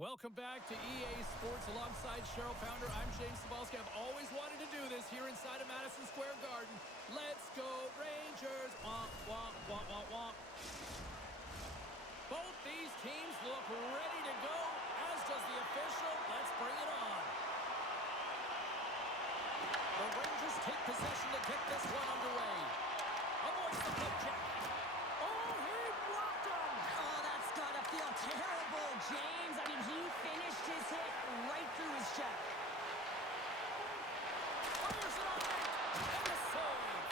Welcome back to EA Sports alongside Cheryl Pounder. I'm James Cebulski. I've always wanted to do this here inside of Madison Square Garden. Let's go Rangers. Womp, womp, womp, womp, womp. Both these teams look ready to go, as does the official. Let's bring it on. The Rangers take possession to get this one underway. Avoids the poke check. Oh, he blocked him. Oh, that's got to feel terrible, James. I mean, he finished his hit right through his check. Fires it on net. And a save.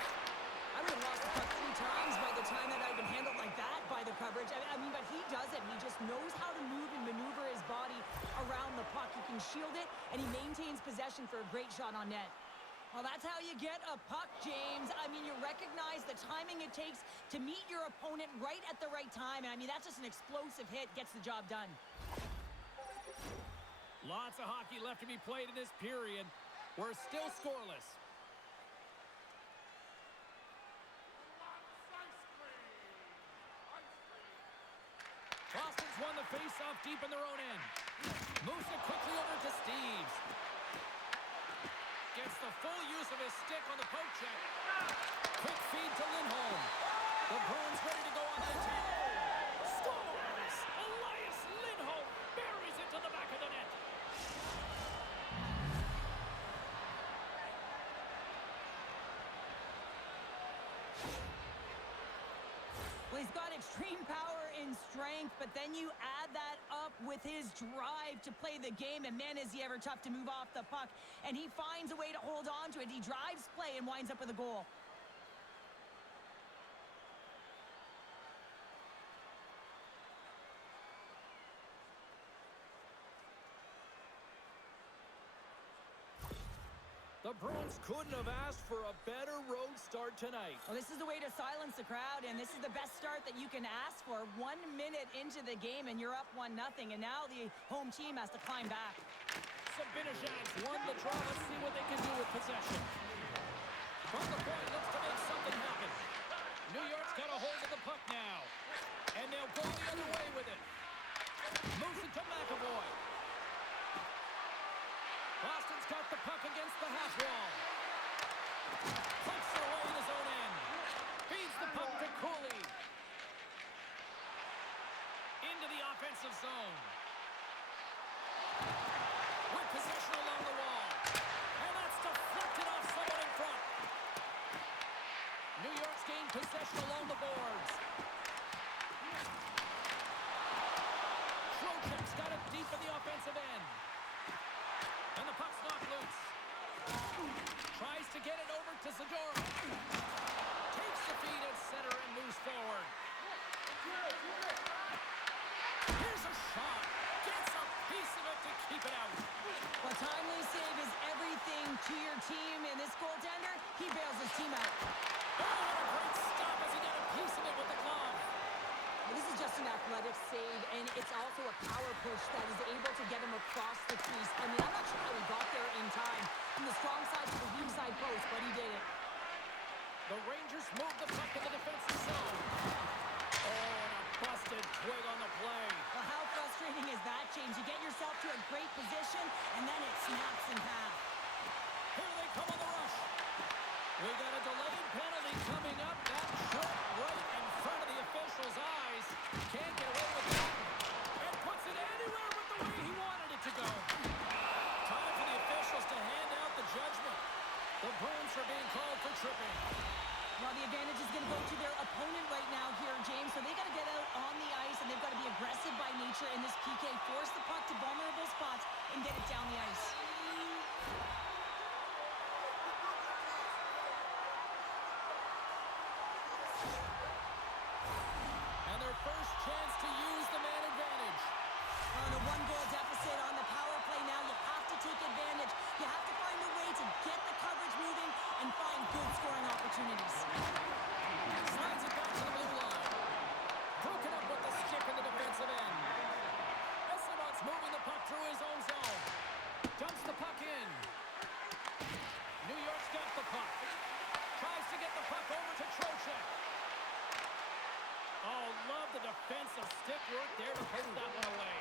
I would have lost the puck 3 times by the time that I'd been handled like that by the coverage. I mean, but he does it. He just knows how to move and maneuver his body around the puck. He can shield it, and he maintains possession for a great shot on net. Well, that's how you get a puck, James. I mean, you recognize the timing it takes to meet your opponent right at the right time. And I mean, that's just an explosive hit, gets the job done. Lots of hockey left to be played in this period. We're still scoreless. Boston's won the face-off deep in their own end. Moves it quickly over to Steves. Gets the full use of his stick on the poke check. Quick feed to Lindholm. The Bruins ready to go on the attack. Scores! Elias Lindholm buries it to the back of the net. Well, he's got extreme power and strength, but then you add that up with his drive to play the game, and man, is he ever tough to move off the puck. And he finds a way to hold on to it. He drives play and winds up with a goal. The Bruins couldn't have asked for a better road start tonight. Well, this is the way to silence the crowd, and this is the best start that you can ask for. 1 minute into the game, and you're up 1-0, and now the home team has to climb back. Sabinajad's won the draw. Let's see what they can do with possession. From the point, looks to make something happen. New York's got a hold of the puck now, and they'll go the other way with it. Moves it to McAvoy. Boston's got the puck against the half wall. Puts it away in his own end. Feeds the puck to Cooley. Into the offensive zone. With possession along the wall. And that's deflected off someone in front. New York's gained possession along the boards. Trocheck's got it deep in the offensive end. And the puck's knocked loose. Tries to get it over to Zadorov. Takes the feed at center and moves forward. Here's a shot. Gets a piece of it to keep it out. Well, timely save is everything to your team, and this goaltender, he bails his team out. Oh, what a great stop as he got a piece of it with the glove. This is just an athletic save, and it's also a power push that is able to get him across the crease. I mean, I'm not sure how he got there in time from the strong side to the weak side post, but he did it. The Rangers move the puck in the defensive zone. Oh, and a busted twig on the play. Well, how frustrating is that, James? You get yourself to a great position, and then it snaps in half. Here they come on the rush. We got a delayed penalty coming up. That should right in front of the official's eyes. Can't get away with that. And puts it anywhere but the way he wanted it to go. Time for the officials to hand out the judgment. The Bruins are being called for tripping. Well, the advantage is going to go to their opponent right now here, James. So they got to get out on the ice, and they've got to be aggressive by nature in this PK. Force the puck to vulnerable spots and get it down the ice. First chance to use the man advantage. On a 1-goal deficit on the power play now, you have to take advantage. You have to find a way to get the coverage moving and find good scoring opportunities. Slides it back to the blue line. Broken up with the stick in the defensive end. Esteban's moving the puck through his own zone. Dumps the puck in. New York's got the puck. Tries to get the puck over to Trocheck. Oh, love the defensive stick work there to put that one away.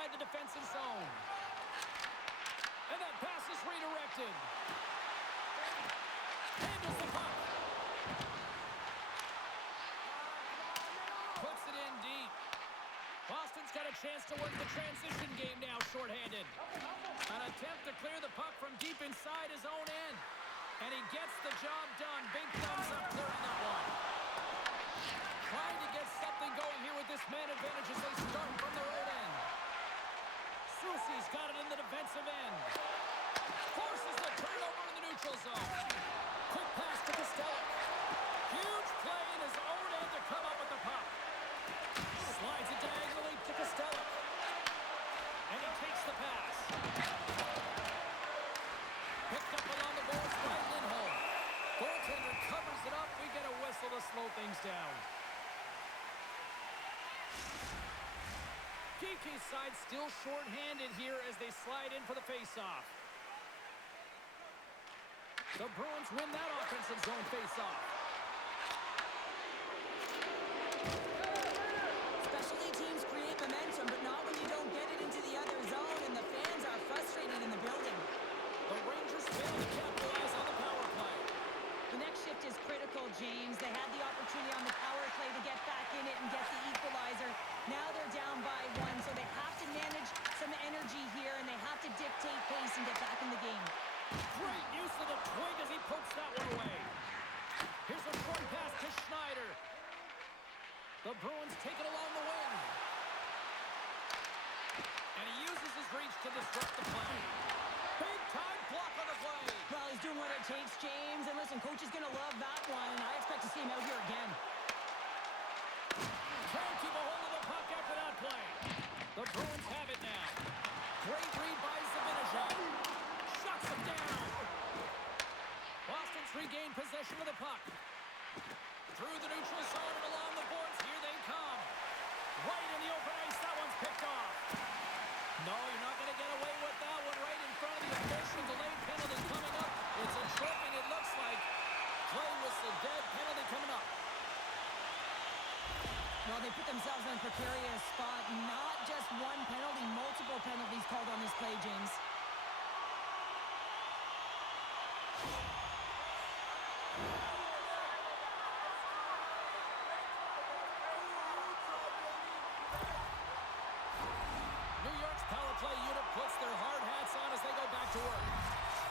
inside the defensive zone. And that pass is redirected. Handles the puck. Puts it in deep. Boston's got a chance to work the transition game now, shorthanded. An attempt to clear the puck from deep inside his own end. And he gets the job done. Big thumbs up there on that one. Trying to get something going here with this man advantage as they start from their own end. Soucy's got it in the defensive end. Forces the turnover in the neutral zone. Quick pass to Costello. Huge play in his own end to come up with the puck. Slides it diagonally to Costello. And he takes the pass. Picked up along the boards by Lindholm. Goaltender covers it up. We get a whistle to slow things down. Geeky's side still short-handed here as they slide in for the face-off. The Bruins win that offensive zone face-off. Specialty teams create momentum, but not when you don't get it into the other zone, and the fans are frustrated in the building. The Rangers fail to capitalize on the power play. The next shift is critical, James. They had the opportunity on the power play to get back in it and get the equalizer. Now they're down by one, so they have to manage some energy here, and they have to dictate pace and get back in the game. Great use of the twig as he pokes that one away. Here's a short pass to Schneider. The Bruins take it along the wing. And he uses his reach to disrupt the play. Big time block on the play. Well, he's doing what it takes, James. And listen, coach is going to love that one. I expect to see him out here again. Can't keep a hold of the puck after that play. The Bruins have it now. Great read by Zibanejad. Shuts him down. Boston's regained possession of the puck. Through the neutral zone and along the boards. Here they come. Right in the open ice. That one's picked off. No, you're not going to get away with that one right in front of the official. Delayed penalty coming up. It's a tripping, it looks like. Play whistle dead. Penalty coming up. Well, they put themselves in a precarious spot. Not just one penalty, multiple penalties called on this play, James. New York's power play unit puts their hard hats on as they go back to work.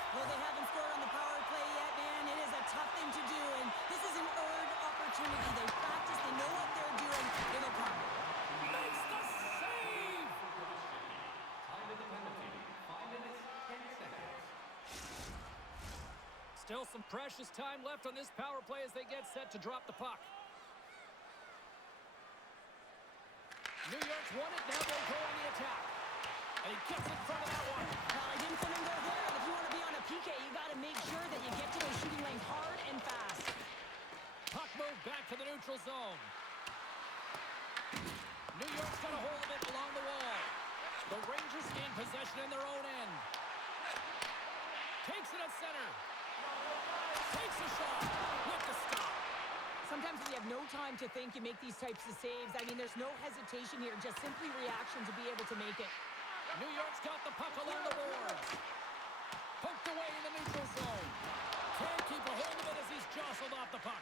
Well, they haven't scored on the power play yet, man. It is a tough thing to do, and this is an earned opportunity. They practice, they know what they're doing. It'll come. Makes the save! Time of the penalty, 5 minutes, 10 seconds. Still some precious time left on this power play as they get set to drop the puck. New York's won it, now they'll go on the attack. And he gets in front of that one. Well, I didn't come in there. And if you want to be on a PK, you got to make sure that you get to those shooting lanes hard and fast. Puck moved back to the neutral zone. New York's got a hold of it along the wall. The Rangers gain possession in their own end. Takes it at center. Takes a shot with the stop. Sometimes when you have no time to think, you make these types of saves. I mean, there's no hesitation here, just simply reaction to be able to make it. New York's got the puck along the boards. Poked away in the neutral zone. Can't keep a hold of it as he's jostled off the puck.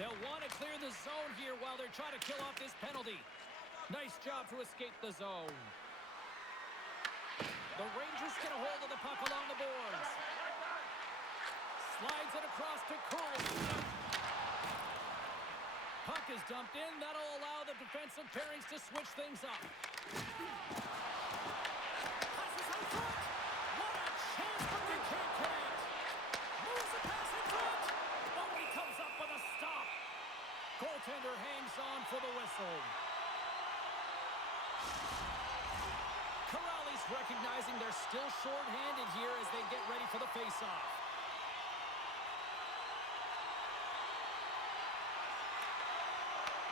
They'll want to clear the zone here while they're trying to kill off this penalty. Nice job to escape the zone. The Rangers get a hold of the puck along the boards. Slides it across to Cooley. Puck is dumped in. That'll allow the defensive pairings to switch things up. Passes out front. What a chance, but they can't connect. Moves the pass in front. Oh, he comes up with a stop. Goaltender hangs on for the whistle. Corrales recognizing they're still short-handed here as they get ready for the face-off.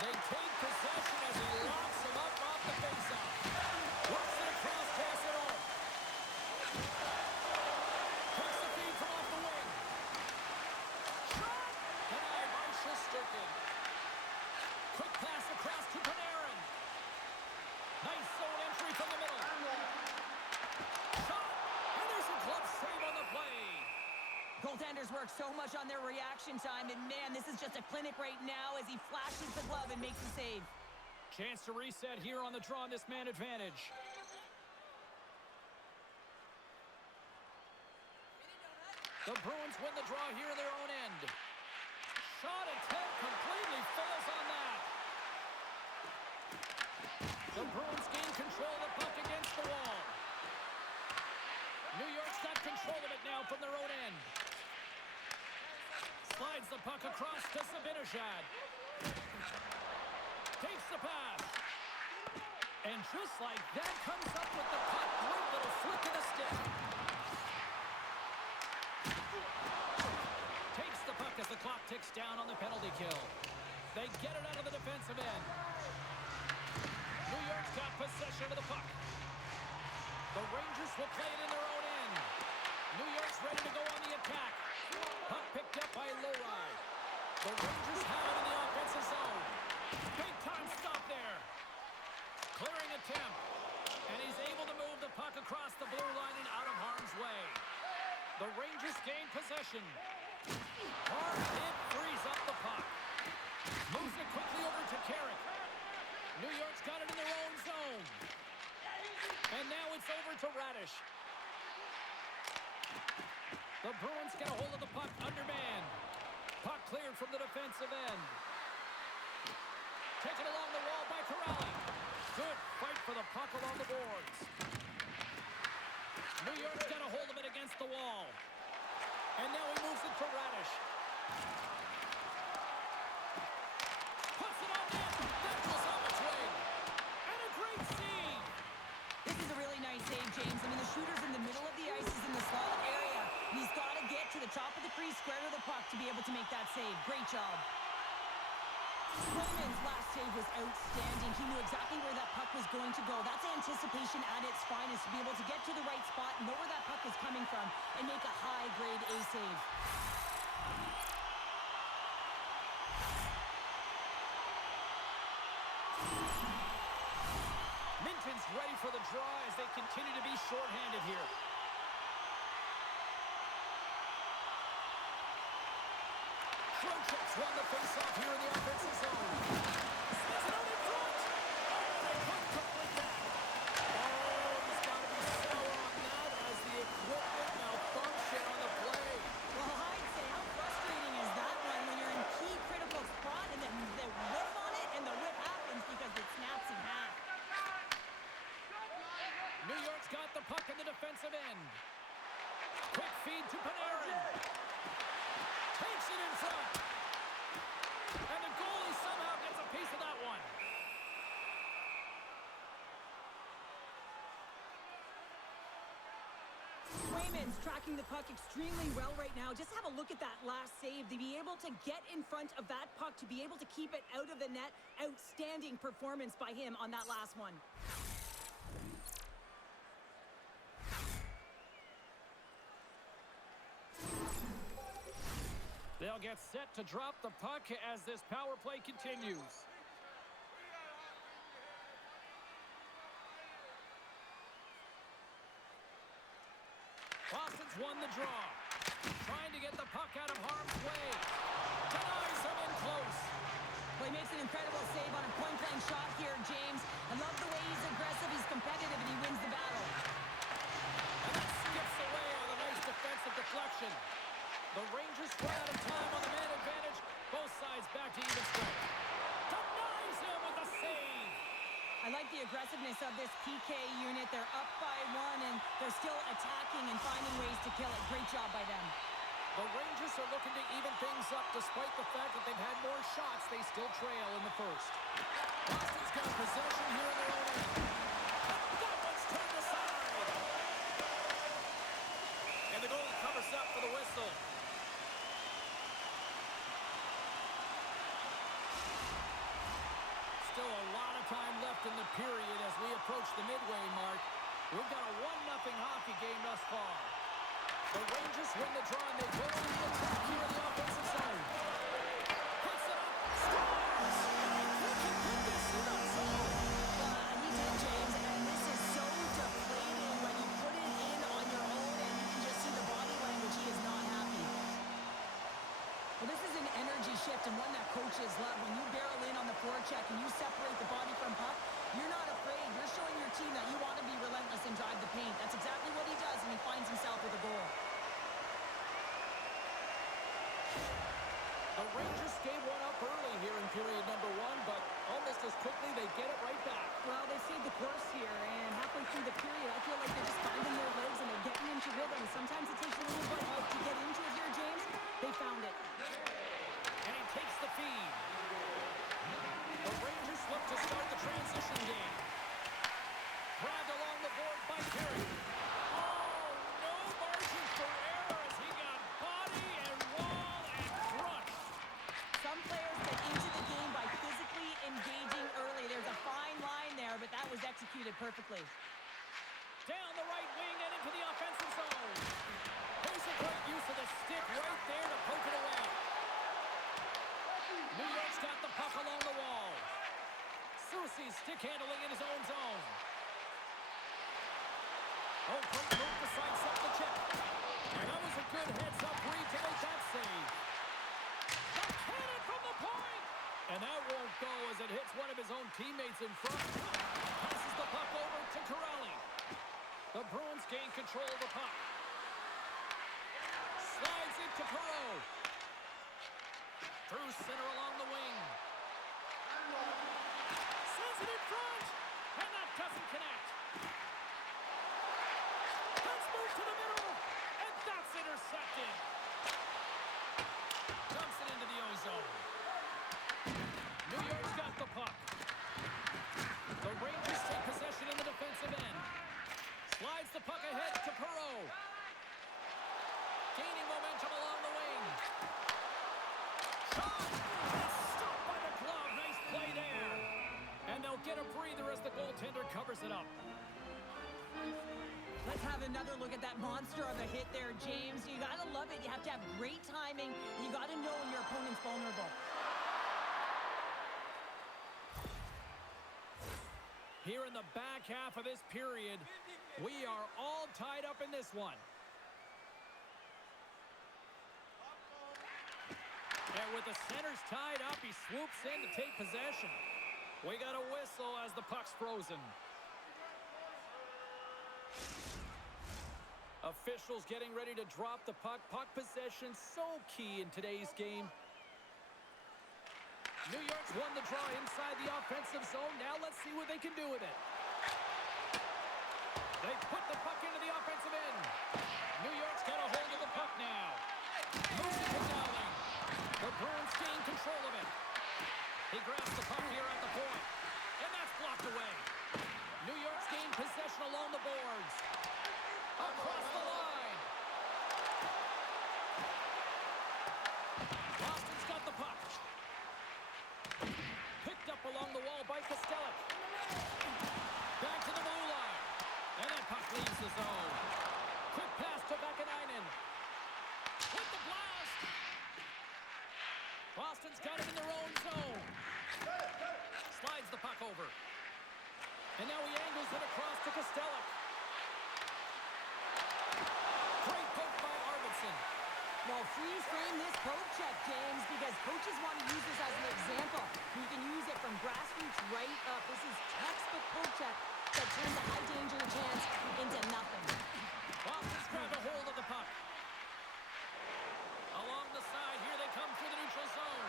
They take possession as he locks him up off the faceoff. Works it across Cassidy. Takes the feed from off the wing. Shot! Denied by Shesterkin. Quick pass across to Panarin. worked so much on their reaction time, and man, this is just a clinic right now as he flashes the glove and makes the save. Chance to reset here on the draw on this man advantage. The Bruins win the draw here in their own end. Shot attempt completely fails on that. The Bruins gain control of the puck against the wall. New York's got control of it now from their own end. Slides the puck across to Zibanejad. Takes the pass. And just like that, comes up with the puck. Great little flick of the stick. Takes the puck as the clock ticks down on the penalty kill. They get it out of the defensive end. New York's got possession of the puck. The Rangers will play it in their own end. New York's ready to go on the attack. Puck picked up by Lowry. The Rangers have it in the offensive zone. Big time stop there. Clearing attempt. And he's able to move the puck across the blue line and out of harm's way. The Rangers gain possession. Hard-hit frees up the puck. Moves it quickly over to Carrick. New York's got it in their own zone. And now it's over to Radish. The Bruins get a hold of the puck undermanned. Puck cleared from the defensive end. Taken along the wall by Corrali. Good fight for the puck along the boards. New York's got a hold of it against the wall. And now he moves it to Radish. Puts it on net. That goes off its wing. And a great save. This is a really nice save, James. I mean, the shooter's in the middle of the ice. He's in the slot area. And he's got to get to the top of the crease, square to the puck to be able to make that save. Great job. Swayman's last save was outstanding. He knew exactly where that puck was going to go. That's anticipation at its finest, to be able to get to the right spot, know where that puck is coming from, and make a high-grade A save. Minton's ready for the draw as they continue to be shorthanded here. Trocheck's won the faceoff here in the offensive zone. Sends it out in front. Oh, they couldn't complete that. Oh, he's got to be slow on that as the equipment malfunction on the play. Well, I'd say, how frustrating is that one when you're in key critical spot and then they whip on it and the whip happens because it snaps in half. New York's got the puck in the defensive end. Quick feed to Panarin. Takes it in front. And the goalie somehow gets a piece of that one. Swayman's tracking the puck extremely well right now. Just have a look at that last save. To be able to get in front of that puck, to be able to keep it out of the net. Outstanding performance by him on that last one. They'll get set to drop the puck as this power play continues. Boston's won the draw. Trying to get the puck out of harm's way. Denies him in close. Well, he makes an incredible save on a point-blank shot here, James. I love the way he's aggressive, he's competitive, and he wins the battle. And that skips away on a nice defensive deflection. The Rangers run out of time on the man advantage. Both sides back to even strength. Denies him with a save. I like the aggressiveness of this PK unit. They're up by one, and they're still attacking and finding ways to kill it. Great job by them. The Rangers are looking to even things up despite the fact that they've had more shots. They still trail in the first. Boston's got possession here in their own end. That one's turned aside. And the goalie covers up for the whistle. Still a lot of time left in the period as we approach the midway mark. We've got a 1-0 hockey game thus far. The Rangers win the draw and they go on the attack here in the offensive zone. Puts it up, scores! Who can put this in the zone? He did, James, and this is so deflating when you put it in on your own and you can just see the body language. He is not happy. respect and one that coaches love. When you barrel in on the forecheck and you separate the body from puck, you're not afraid. You're showing your team that you want to be relentless and drive the paint. That's exactly what he does, and he finds himself with a goal. The Rangers gave one up early here in period number 1, but almost as quickly they get it right back. Well, they stayed the course here, and halfway through the period, I feel like they're just finding their legs and they're getting into rhythm. Sometimes it takes a little bit to get into it here, James. They found it. And he takes the feed. The Rangers look to start the transition game. Grabbed along the board by Perry. Oh, no margin for error as he got body and wall and crushed. Some players get into the game by physically engaging early. There's a fine line there, but that was executed perfectly. Down the right wing and into the offensive zone. Here's a great use of the stick right there to poke it away. New York's got the puck along the wall. Soucy stick handling in his own zone. Oh, great move to sidestep the check. And that was a good heads-up read to make that save. Backhanded from the point. And that won't go as it hits one of his own teammates in front. Passes the puck over to Corrali. The Bruins gain control of the puck. Slides it to Perreault. Through center along the wing. Sends it in front. And that doesn't connect. Let's move to the middle. And that's intercepted. Dumps it into the ozone. New York's got the puck. The Rangers take possession in the defensive end. Slides the puck ahead to Perreault. Gaining momentum along the wing. Shot! It's stopped by the glove. Nice play there. And they'll get a breather as the goaltender covers it up. Let's have another look at that monster of a hit there, James. You got to love it. You have to have great timing. You got to know when your opponent's vulnerable. Here in the back half of this period, we are all tied up in this one. And with the centers tied up, he swoops in to take possession. We got a whistle as the puck's frozen. Officials getting ready to drop the puck. Puck possession so key in today's game. New York's won the draw inside the offensive zone. Now let's see what they can do with it. They put the puck into the offensive end. New York's got a hold of the puck now. Moves it to Dowling. The Bruins gain control of it. He grabs the puck here at the point. And that's blocked away. New York's gained possession along the boards. Across the line. Boston's got the puck. Picked up along the wall by Kostelic. Back to the blue line. And that puck leaves the zone. Quick pass to Vakanainen. With the blast. Boston's got it in their own zone. Slides the puck over. And now he angles it across to Kostelic. Great poke by Arvidsson. Well, freeze frame this poke check, James, because coaches want to use this as an example. You can use it from grassroots right up. This is textbook poke check that turns a high danger chance into nothing. Boston's grabbed a hold of the puck. Along the side, here they come through the neutral zone.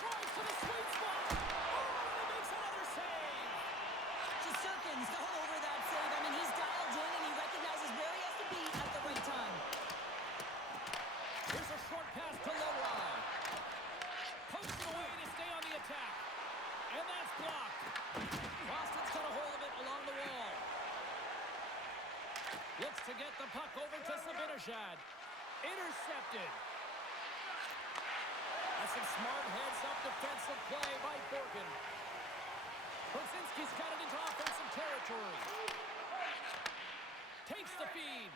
Drives to the sweet spot. Oh, and he makes another save. Shesterkin's all over that save. I mean, he's dialed in and he recognizes where he has to be at the right time. Here's a short pass to Leroy. Pokes it away to stay on the attack. And that's blocked. Boston's got a hold of it along the wall. Looks to get the puck over to Zibanejad. Intercepted. That's some smart heads-up defensive play by Borgen. Brzezinski's got it into offensive territory. Takes the feed.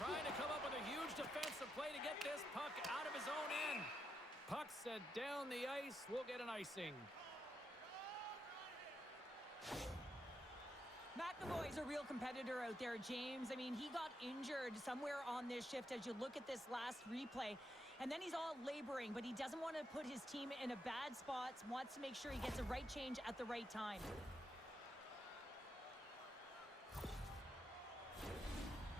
Trying to come up with a huge defensive play to get this puck out of his own end. Puck set down the ice. We'll get an icing. McAvoy's a real competitor out there, James. I mean, he got injured somewhere on this shift as you look at this last replay. And then he's all laboring, but he doesn't want to put his team in a bad spot, wants to make sure he gets a right change at the right time.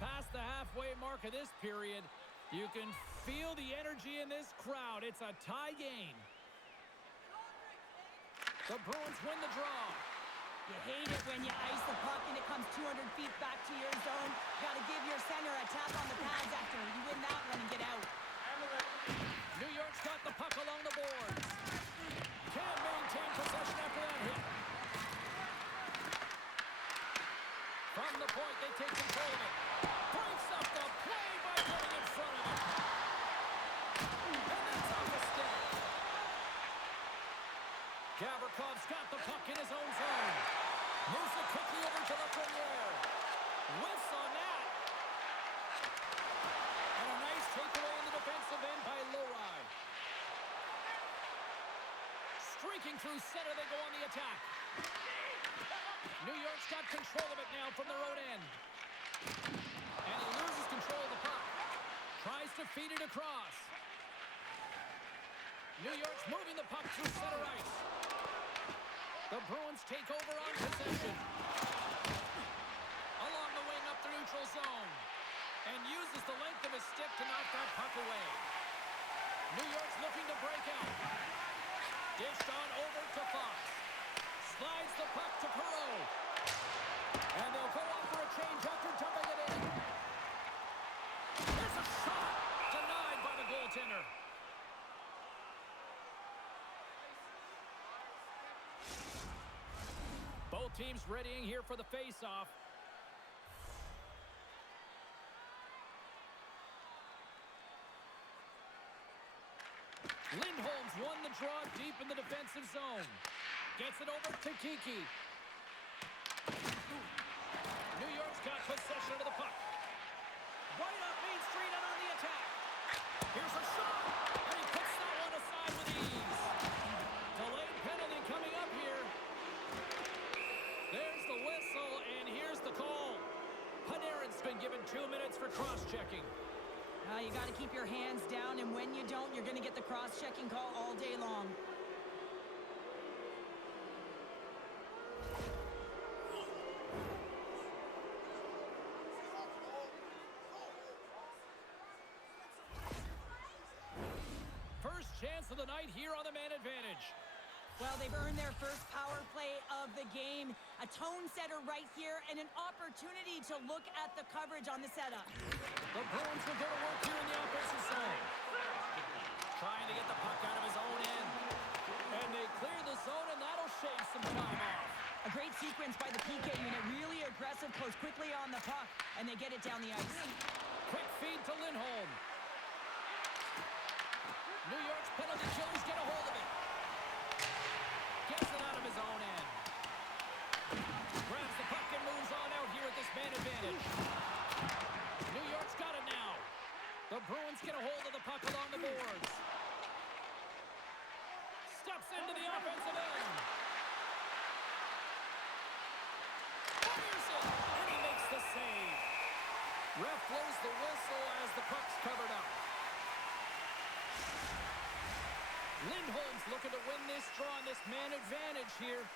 Past the halfway mark of this period, you can feel the energy in this crowd. It's a tie game. The Bruins win the draw. You hate it when you ice the puck and it comes 200 feet back to your zone. You got to give your center a tap on the pads after you win that one and get out. New York's got the puck along the boards. Can't maintain possession after that hit. From the point, they take control of it. Breaks up the play by getting in front of it. And that's off the stick. Gavrikoff's got the puck in his own zone. Moves it quickly over to Lafreniere. Whiffs on that. And a nice takeaway in the defensive end by Lowry. Streaking through center, they go on the attack. New York's got control of it now from their own end. And he loses control of the puck. Tries to feed it across. New York's moving the puck through center ice. The Bruins take over on possession. Along the wing up the neutral zone. And uses the length of his stick to knock that puck away. New York's looking to break out. Dished on over to Fox. Slides the puck to Perreault. And they'll go on for a change after dumping it in. There's a shot. Denied by the goaltender. Both teams readying here for the face-off. Lindholm's won the draw deep in the defensive zone. Gets it over to Kiki. New York's got possession of the puck. Right up Main Street and on the attack. Here's a shot. And he puts that one aside with ease. Delayed penalty coming up here. There's the whistle, and here's the call. Panarin's been given 2 minutes for cross-checking. You got to keep your hands down, and when you don't, you're going to get the cross-checking call all day long. First chance of the night here on the man advantage. Well, they've earned their first power play of the game. A tone setter right here and an opportunity to look at the coverage on the setup. The Bruins will go to work here in the offensive zone. Trying to get the puck out of his own end. And they clear the zone, and that'll shave some time off. A great sequence by the PK unit. Really aggressive, close quickly on the puck, and they get it down the ice. Quick feed to Lindholm. New York's penalty killers get a hold of it. Gets it out of his own end. Grabs the puck and moves on out here at this man advantage. New York's got it now. The Bruins get a hold of the puck along the boards. Steps into the offensive end. Fires it, and he makes the save. Ref blows the whistle as the puck's covered up. Lindholm's looking to win this draw on this man advantage here.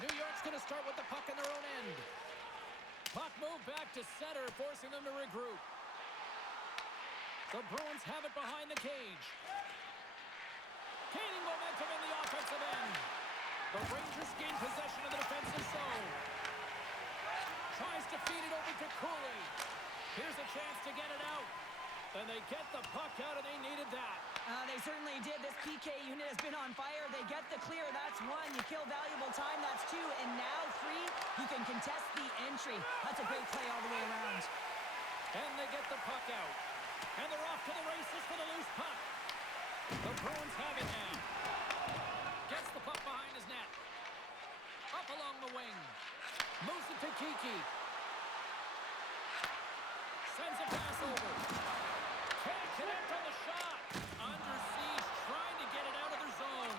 New York's going to start with the puck in their own end. Puck moved back to center, forcing them to regroup. The Bruins have it behind the cage. Gaining momentum in the offensive end. The Rangers gain possession of the defensive zone. Tries to feed it over to Cooley. Here's a chance to get it out. And they get the puck out, and they needed that. They certainly did. This PK unit has been on fire. They get the clear. That's one. You kill valuable time. That's two. And now three, you can contest the entry. That's a great play all the way around. And they get the puck out. And they're off to the races for the loose puck. The Bruins have it now. Gets the puck behind his net. Up along the wing. Moves it to Kiki. Sends a pass over. Can't connect on the shot. Under siege, trying to get it out of their zone.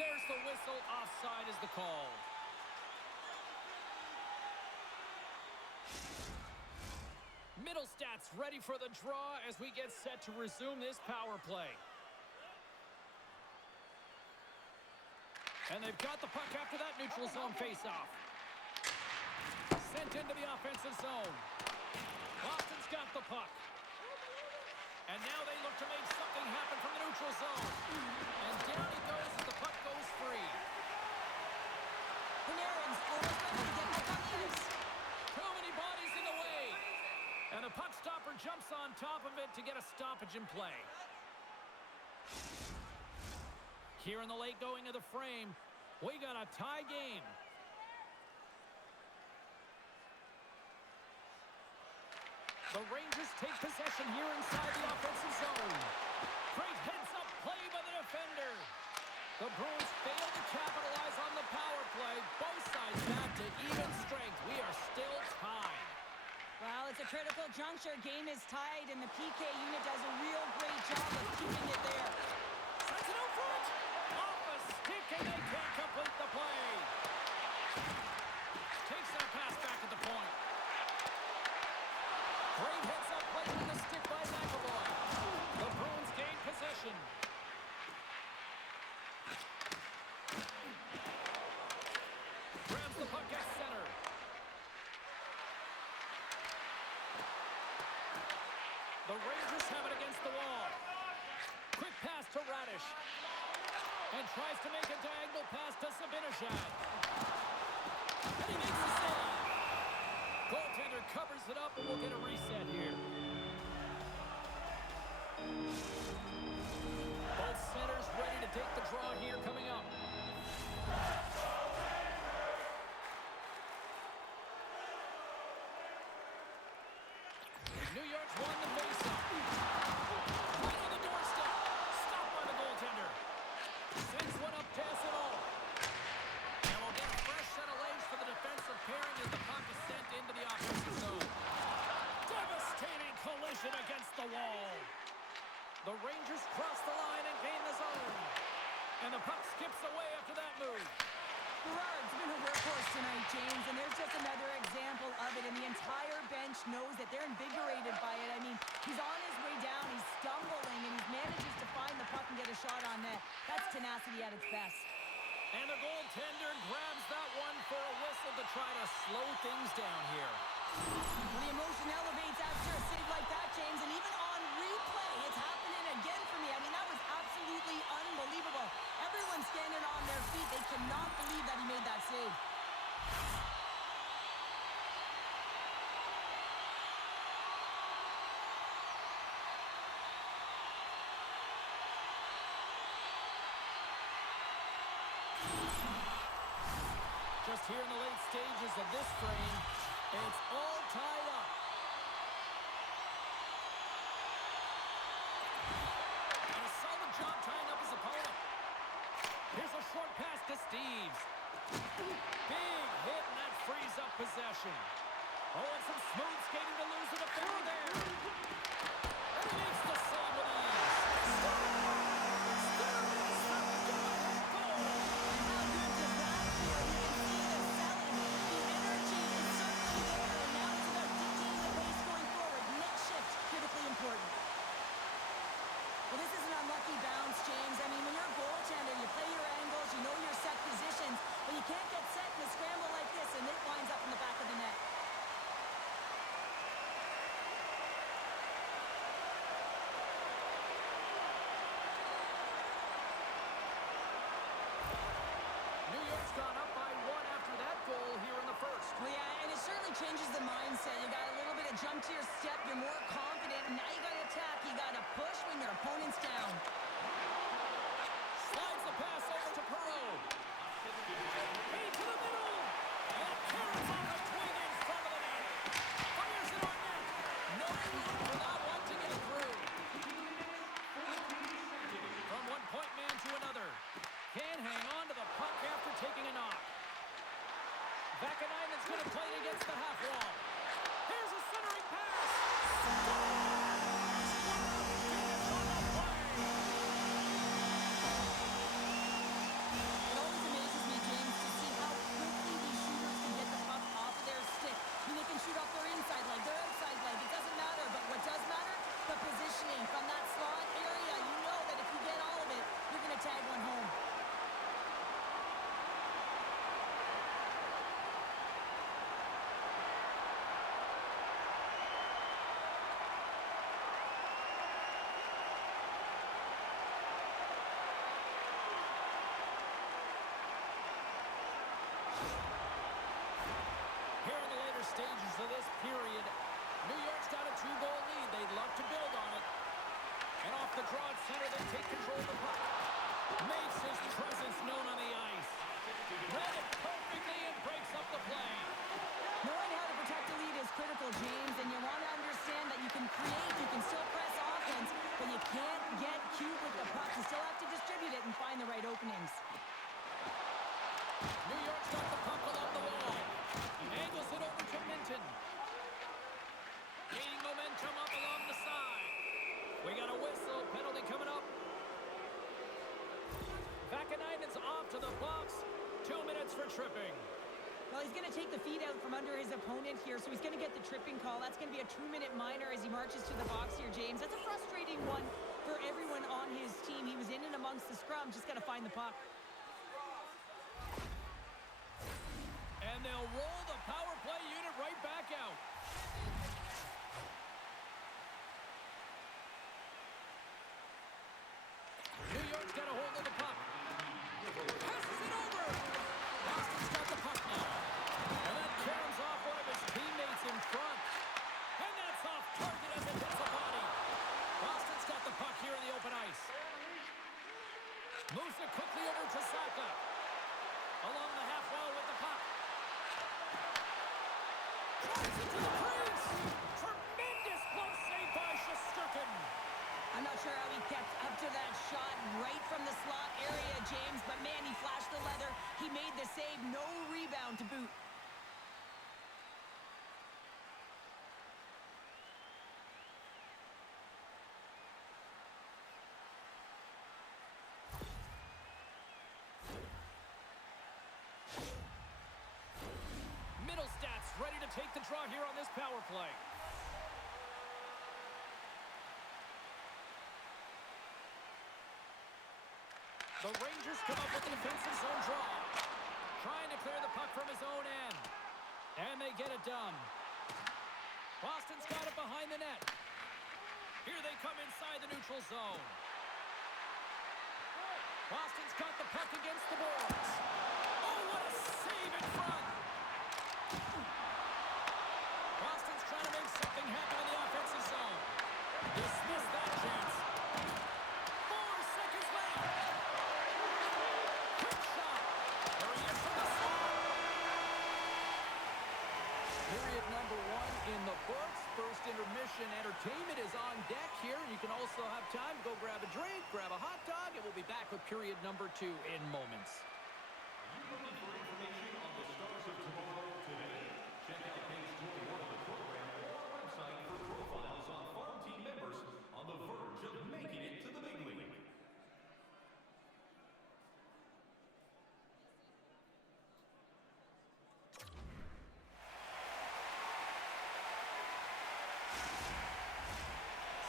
There's the whistle. Offside is the call. Middle stats ready for the draw as we get set to resume this power play. And they've got the puck after that neutral zone faceoff. Sent into the offensive zone. Boston's got the puck. And now they look to make something happen from the neutral zone. And down he goes as the puck goes free. Panarin's almost ready to get back on the ice. Too many bodies in the way. And the puck stopper jumps on top of it to get a stoppage in play. Here in the late going of the frame, we got a tie game. The Rangers take possession here inside the offensive zone. Great heads-up play by the defender. The Bruins fail to capitalize on the power play. Both sides back to even strength. We are still tied. Well, it's a critical juncture. Game is tied, and the PK unit does a real great job of keeping it there. Sends it out front. Off a stick, and they can't complete the play. Takes that pass back at the point. Great heads-up play with the stick by McAvoy. The Bruins gain possession. Grabs the puck at center. The Rangers have it against the wall. Quick pass to Radish. And tries to make a diagonal pass to Zibanejad. And he makes the save. Goaltender covers it up, and we'll get a reset here. Both centers ready to take the draw here coming up. New York's won the faceoff. Right on the doorstep. Stopped by the goaltender. Sends one up to Essenal. And we'll get a fresh set of legs for the defensive pairing as the puck is sent into the offensive zone. Devastating collision against the wall. The Rangers cross the line and gain the zone. And the puck skips away after that move. Gerard's been a workhorse tonight, James, and there's just another example of it, and the entire bench knows that they're invigorated by it. I mean, he's on his way down, he's stumbling, and he manages to find the puck and get a shot on net. That's tenacity at its best. And the goaltender grabs that one for a whistle to try to slow things down here. Well, the emotion elevates after a save like that, James, and even on replay, it's happening again for me. I mean, that was absolutely unbelievable. Everyone's standing on their feet. They cannot believe that he made that save. Just here in the late stages of this frame, it's all tied up. And a solid job tying up his opponent. Here's a short pass to Steves. Big hit, and that frees up possession. Oh, and some smooth skating to lose the defender there. And he makes the save with ease. Well, this is an unlucky bounce, James. I mean, when you're a goaltender, you play your angles, you know your set positions, but you can't get set in a scramble like this, and it winds up in the back of the net. New York's gone up by one after that goal here in the first. Well, yeah, and it certainly changes the mindset. You got a little bit of jump to your step, you're more confident, and now you got to attack. You got to push when your opponent's down. Slides the pass over to Perot. Into the middle. And carries on the twin in front of the net. Fires it on net. No room for that one to get through. From one point man to another. Can't hang on to the puck after taking a knock. Vakanainen's going to play it against the half wall. Here's a centering pass. Finish on the play. stages of this period. New York's got a 2-goal lead. They'd love to build on it. And off the draw at center, they take control of the puck. Makes his presence known on the ice. Read it perfectly and breaks up the play. Knowing how to protect the lead is critical, James, and you want to understand that you can create, you can still press offense, but you can't get cute with the puck. You still have to distribute it and find the right openings. New York's got the puck along the wall. Angles it over to Minton. Gaining momentum up along the side. We got a whistle. Penalty coming up. Vakanainen's off to the box. 2 minutes for tripping. Well, he's going to take the feet out from under his opponent here, so he's going to get the tripping call. That's going to be a 2-minute minor as he marches to the box here, James. That's a frustrating one for everyone on his team. He was in and amongst the scrum, just got to find the puck. And they'll roll the power play unit right back out. New York's got a hold of the puck. Passes it over. Boston's got the puck now. And that caroms off one of his teammates in front. And that's off target as it hits the body. Boston's got the puck here in the open ice. Moves it quickly over to Saka. Along the half wall with the puck. Drives it to the crease. Tremendous glove save by Shesterkin. I'm not sure how he kept up to that shot right from the slot area, James, but man, he flashed the leather. He made the save, no rebound to boot. Middlestats ready to take the draw here on this power play. The Rangers come up with the defensive zone draw. Trying to clear the puck from his own end. And they get it done. Boston's got it behind the net. Here they come inside the neutral zone. Boston's got the puck against the boards. Oh, what a save in front. Boston's trying to make something happen in the offensive zone. Dismiss that chance. 4 seconds left. Quick shot. There he is from the slot. Period number 1 in the books. First intermission entertainment is on deck here. You can also have time to go grab a drink, grab a hot dog, and we'll be back with period number 2 in moments. Are you looking for information on the stars of tomorrow today? Check out page 21 of the program or our website for profiles on farm team members on the verge of making it to the big league.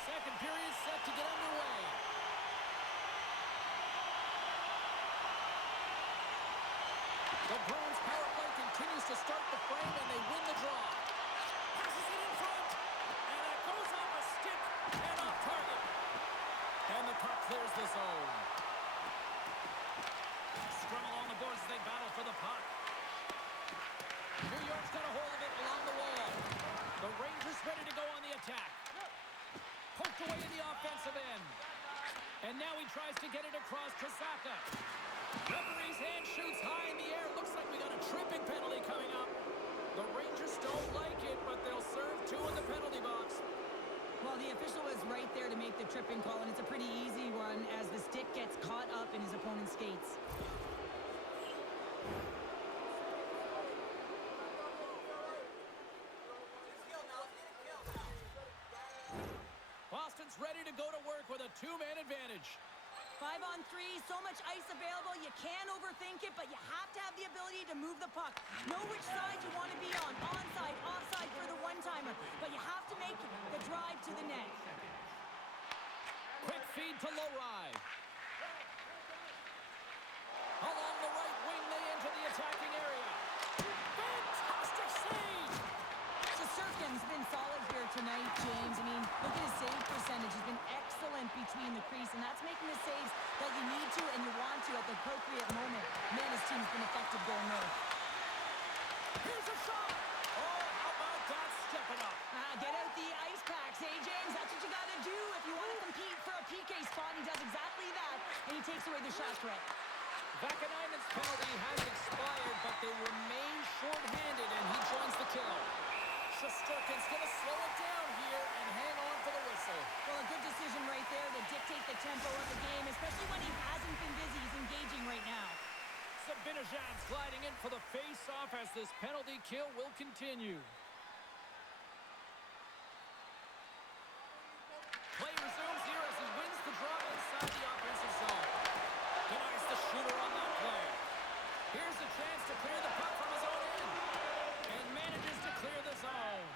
Second period set to get underway. The Bruins power play continues to start the frame, and they win the draw. Passes it in front, and it goes off a stick and off target. And the puck clears the zone. Scrum along the boards as they battle for the puck. New York's got a hold of it along the wall. The Rangers ready to go on the attack. Poked away in the offensive end. And now he tries to get it across to Saka. Referee's hand shoots high in the air. Looks like we got a tripping penalty coming up. The Rangers don't like it, but they'll serve 2 in the penalty box. Well, the official was right there to make the tripping call, and it's a pretty easy one as the stick gets caught up in his opponent's skates. Boston's ready to go to work with a 2-man advantage. 5-on-3, so much ice available. You can't overthink it, but you have to have the ability to move the puck. Know which side you want to be on. Onside, offside for the one-timer. But you have to make the drive to the net. Quick feed to Lowry. Along the right wing, they enter the attacking area. Fantastic save! Shesterkin's been solid here tonight, James. I mean, look at his save percentage. He's been excellent between the crease, and that's making the saves that you need to and you want to at the appropriate moment. Man, his team's been effective going north. Here's a shot! Oh, how about stepping up. Get out the ice packs, hey, James? That's what you got to do if you want to compete for a PK spot. He does exactly that, and he takes away the shot threat. Vakanainen's penalty has expired, but they remain short-handed, and he joins the kill. Shesterkin's going to slow it down here and hang on for the whistle. Well, a good decision right there to dictate the tempo of the game, especially when he hasn't been busy. He's engaging right now. Zibanejad's gliding in for the face-off as this penalty kill will continue. Play resumes here as he wins the draw inside the offensive zone. Denies the shooter on that play. Here's a chance to clear the puck from his own end. And manages to clear the zone.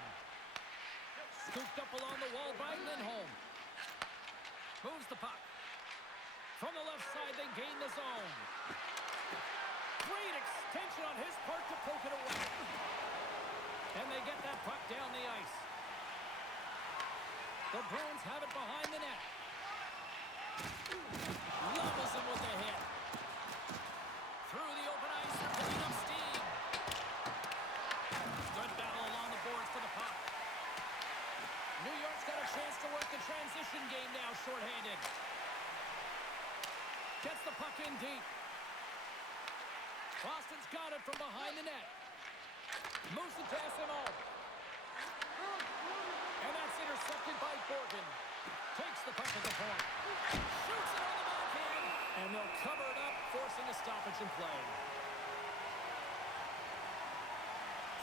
Scooped up along the wall by Lindholm. Moves the puck. From the left side, they gain the zone. Great extension on his part to poke it away. And they get that puck down the ice. The Bruins have it behind the net. Levels him with the hit. Through the open ice, they're picking up steam. Good battle along the boards for the puck. New York's got a chance to work the transition game now, shorthanded. Gets the puck in deep. Boston's got it from behind the net. Moves it past him all. And that's intercepted by Borgen. Takes the puck at the point. Shoots it on the backhand. And they'll cover it up, forcing a stoppage in play.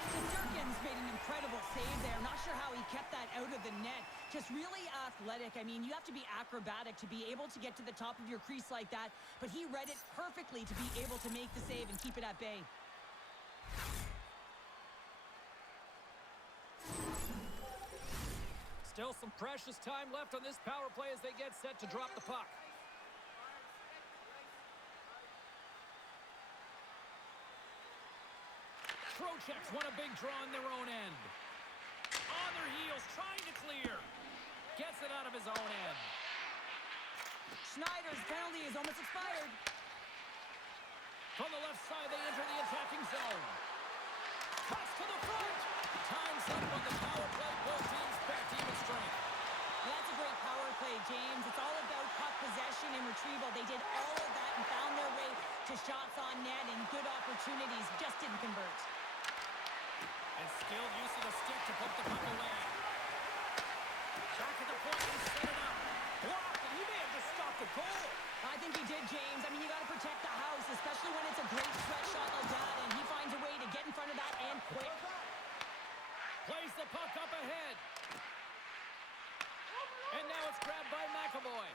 Shesterkin's made an incredible save there. Not sure how he kept that out of the net. Just really athletic. I mean, you have to be acrobatic to be able to get to the top of your crease like that. But he read it perfectly to be able to make the save and keep it at bay. Still some precious time left on this power play as they get set to drop the puck. Trocheck's won a big draw on their own end. On their heels, trying to clear. Gets it out of his own end. Schneider's penalty is almost expired. From the left side, they enter the attacking zone. Cuts to the front. Time's up on the power play. Both teams back to even strength. Well, that's a great power play, James. It's all about puck possession and retrieval. They did all of that and found their way to shots on net and good opportunities. Just didn't convert. And skilled use of the stick to poke the puck away. Back at the point, he set it up. Blocked, and he may have just stopped the goal. I think he did, James. I mean, you got to protect the house, especially when it's a great stretch shot like that, and he finds a way to get in front of that and quick. Plays the puck up ahead. And now it's grabbed by McAvoy.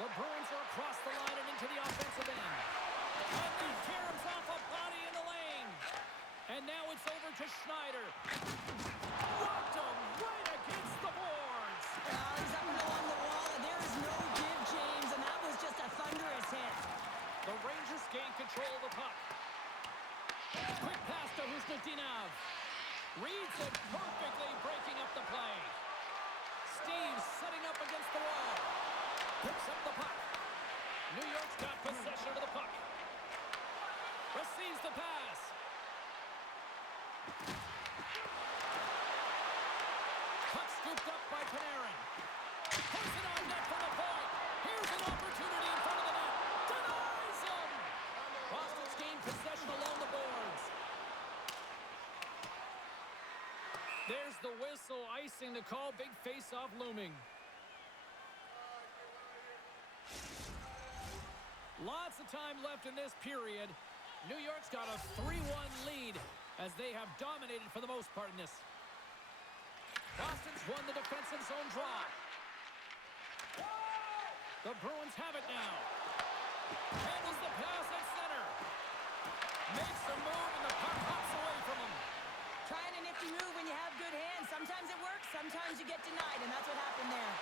The Bruins are across the line and into the offensive end. And he caroms off a body in the lane. And now it's over to Schneider. Rocked him right against the boards. He's up and along the wall, and there is no give, James, and that was just a thunderous hit. The Rangers gain control of the puck. Quick pass to Husnudinov. Reads it perfectly, breaking up the play. Steve setting up against the wall. Picks up the puck. New York's got possession of the puck. Receives the pass. Puck scooped up by Panarin. Puts it on net for the point. Here's an opportunity in front of the net. Denies him. Boston's gained possession along the boards. There's the whistle, icing the call. Big face-off looming. Lots of time left in this period. New York's got a 3-1 lead as they have dominated for the most part in this. Boston's won the defensive zone draw. The Bruins have it now. Handles the pass at center. Makes the move and the puck hops away from him. Trying a nifty move when you have good hands. Sometimes it works, sometimes you get denied, and that's what happened there.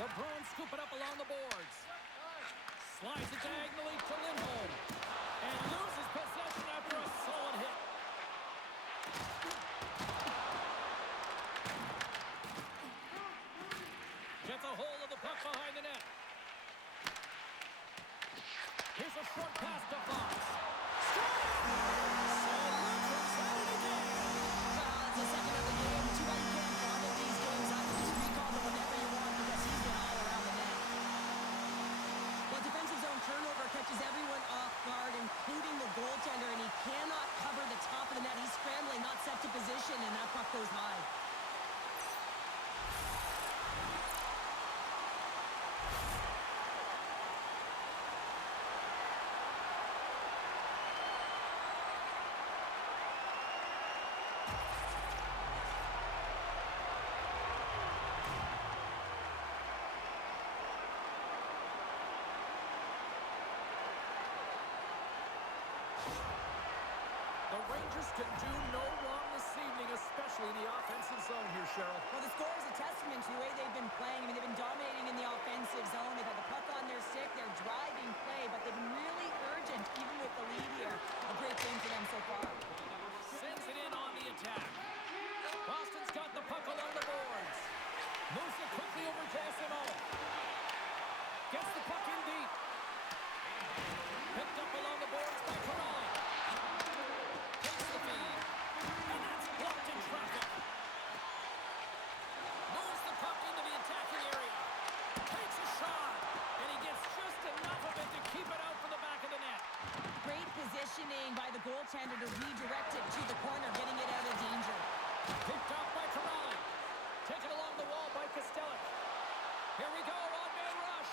The Bruins scoop it up along the boards. Slides it diagonally to Lindholm. And loses possession after a solid hit. Gets a hold of the puck behind the net. Here's a short pass to Fox. Score! So Lindholm the second of the game. Too bad you can't bottle these games up. Just recall them whenever you want because he's been all around the net. Well, defensive zone turnover catches everyone off guard, including the goaltender, and he cannot cover the top of the net. He's scrambling, not set to position, and that puck goes high. The Rangers can do no wrong this evening, especially in the offensive zone here, Cheryl. Well, the score is a testament to the way they've been playing. I mean, they've been dominating in the offensive zone. They've had the puck on their stick. They're driving play, but they've been really urgent, even with the lead here. A great game for them so far. Sends it in on the attack. Boston's got the puck along the boards. Moves it quickly over to SMO. Gets the puck in deep. Picked up along the boards by Corrali. Takes the feed. And that's blocked in traffic. Moves the puck into the attacking area. Takes a shot. And he gets just enough of it to keep it out from the back of the net. Great positioning by the goaltender to redirect it to the corner, getting it out of danger. Picked up by Corrali. Taken along the wall by Kostelic. Here we go, one-man rush.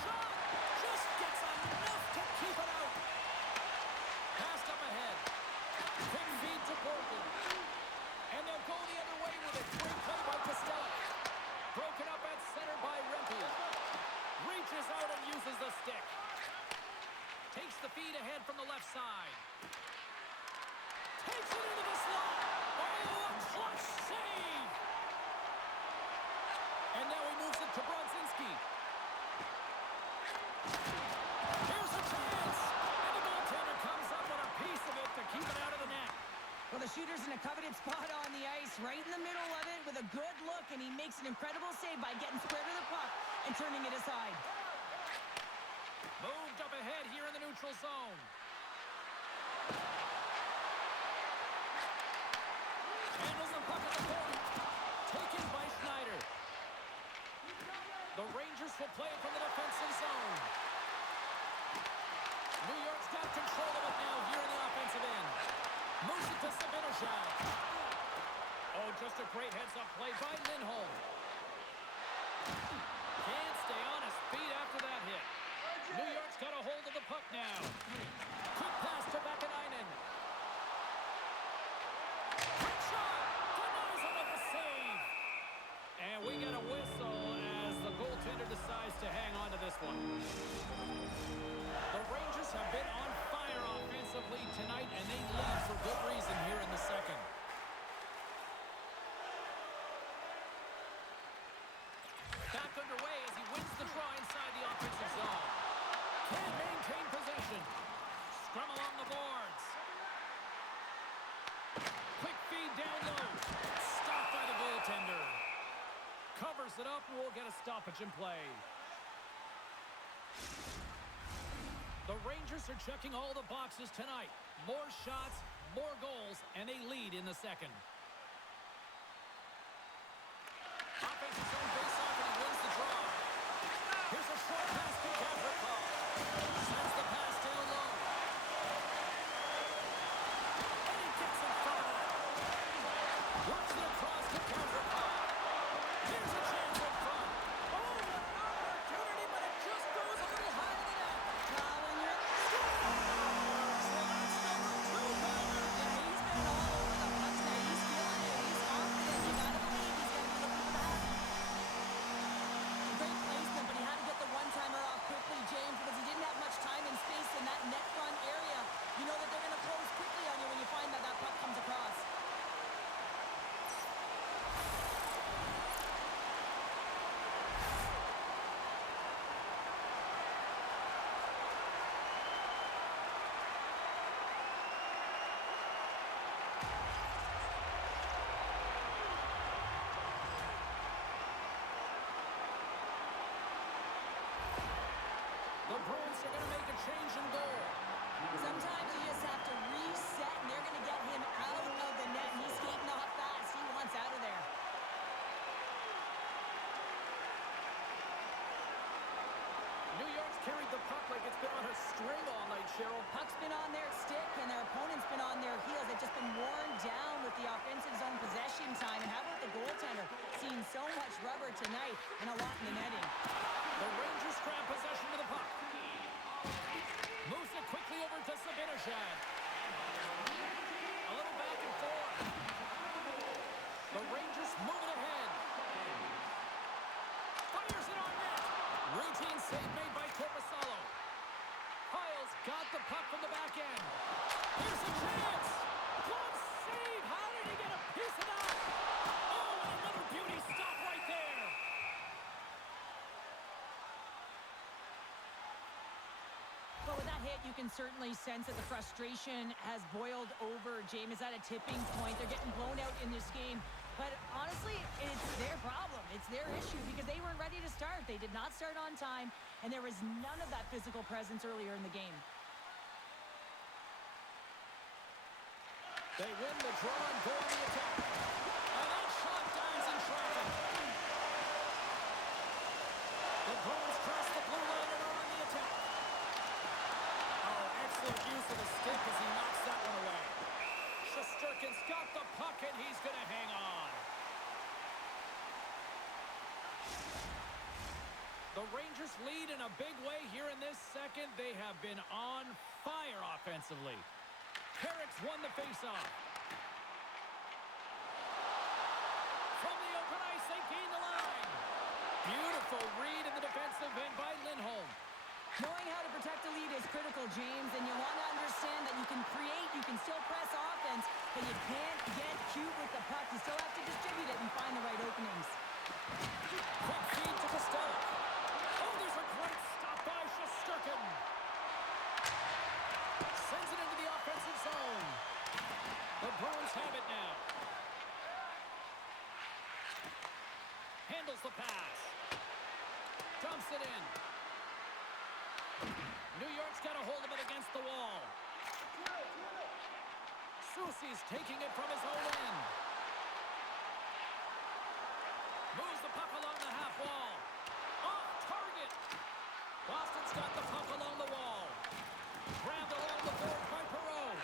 Shot! Just gets enough to keep it out. Passed up ahead. Quick feed to Portland. And they'll go the other way with it. Great play by Kostelic. Broken up at center by Rempe. Reaches out and uses the stick. Takes the feed ahead from the left side. Takes it into the slot. Oh, a clutch save! And now he moves it to Brodzinski. Here's a chance! And the goaltender comes up with a piece of it to keep it out of the net. Well, the shooter's in a coveted spot on the ice, right in the middle of it with a good look, and he makes an incredible save by getting square to the puck and turning it aside. Moved up ahead here in the neutral zone. Handles the puck at the point. Taken by Schneider. The Rangers will play it from the defensive zone. New York's got control of it now here in the offensive end. Moves it to Sabinishad. Oh, just a great heads-up play by Lindholm. Can't stay on his feet after that hit. New York's got a hold of the puck now. Quick pass to Vakanainen. Quick shot! Denies him with the save. And we get a whistle as the goaltender decides to hang on to this one. The Rangers have been on fire offensively tonight, and they lead for good reason here in the second. Back underway as he wins the draw inside the offensive zone. Can't maintain possession. Scrum along the boards. Quick feed down low. Stopped by the goaltender. Covers it up, and we'll get a stoppage in play. The Rangers are checking all the boxes tonight. More shots, more goals, and they lead in the second. Offensive zone face-off, and he wins the draw. Here's a short pass to Gavrikov. Sends the pass down low. And he gets in front of it. Works it across to Gavrikov. Here's a chance in front. Oh, an opportunity, but it just goes a little high to the net. When you're... So that's number 2, Tyler. Yeah, he's been all over the puck tonight. He's Puck's been on a string all night, Cheryl. Puck's been on their stick, and their opponent's been on their heels. They've just been worn down with the offensive zone possession time. And how about the goaltender? Seeing so much rubber tonight and a lot in the netting. The Rangers grab possession of the puck. Moves it quickly over to Zibanejad. A little back and forth. The Rangers moving ahead. Fires it on net. Routine save made by Korpisalo. Hiles got the puck from the back end. Here's a chance. Glove save. How did he get a piece of that? Oh, and another beauty stop right there. Well, with that hit, you can certainly sense that the frustration has boiled over. James is at a tipping point. They're getting blown out in this game. But honestly, it's their problem. It's their issue because they weren't ready to start. They did not start on time, and there was none of that physical presence earlier in the game. They win the draw and go on the attack. And that shot dives in traffic. The Bruins cross the blue line and are on the attack. Oh, excellent use of the stick as he knocks that one away. Shesterkin's got the puck, and he's going to hang on. The Rangers lead in a big way here in this second. They have been on fire offensively. Carrick's won the faceoff. From the open ice, they gain the line. Beautiful read in the defensive end by Lindholm. Knowing how to protect the lead is critical, James, and you want to understand that you can create, you can still press offense, but you can't get cute with the puck. You still have to distribute it and find the right openings. Quick feed to Costello. Oh, there's a great stop by Shesterkin. Sends it into the offensive zone. The Bruins have it now. Handles the pass. Dumps it in. New York's got a hold of it against the wall. Soucy's taking it from his own end. Moves the puck along the half wall. Off target. Boston's got the puck along the wall. Grabbed along the board by Perreault.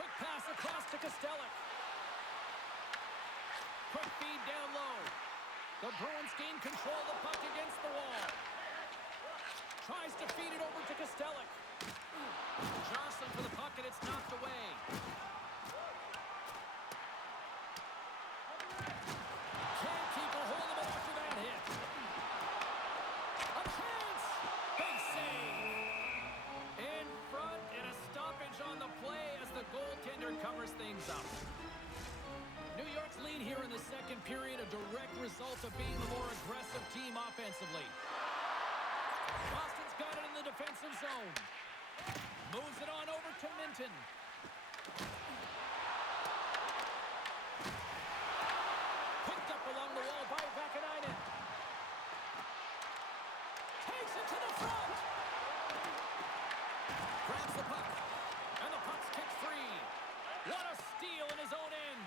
Quick pass across to Costello. Quick feed down low. The Bruins gain control of the puck against the wall. Tries to feed it over to Costello. Jostling for the puck, and it's knocked away. Can't keep a hold of it after that hit. A chance! Big save! In front, and a stoppage on the play as the goaltender covers things up. New York's lead here in the second period, a direct result of being the more aggressive team offensively. Boston's got it in the defensive zone. Moves it on over to Minton. Picked up along the wall by Vakanainen. Takes it to the front. Grabs the puck. And the puck's kicked free. What a steal in his own end.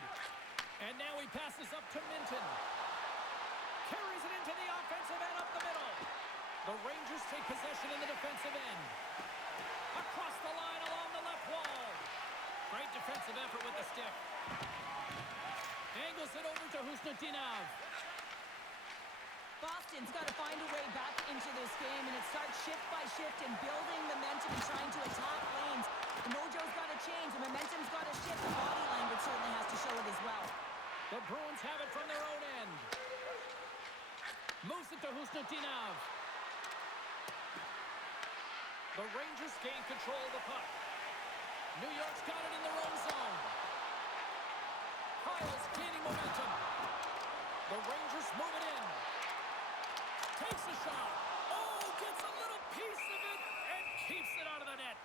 And now he passes up to Minton. Carries it into the offensive end up the middle. The Rangers take possession in the defensive end. Across the line along the left wall. Great defensive effort with the stick. Angles it over to Husnutinov. Boston's got to find a way back into this game, and it starts shift by shift and building momentum and trying to attack lanes. The mojo's got to change. The momentum's got to shift. The body language certainly has to show it as well. The Bruins have it from their own end. Moves it to Husnutinov. The Rangers gain control of the puck. New York's got it in their own zone. Hiles gaining momentum. The Rangers move it in. Takes a shot. Oh, gets a little piece of it and keeps it out of the net.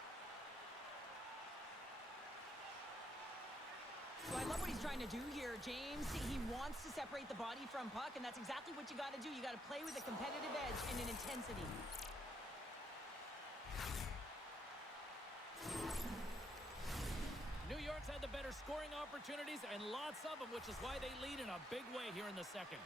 So I love what he's trying to do here, James. He wants to separate the body from puck, and that's exactly what you got to do. You got to play with a competitive edge and an intensity. New York's had the better scoring opportunities and lots of them, which is why they lead in a big way here in the second.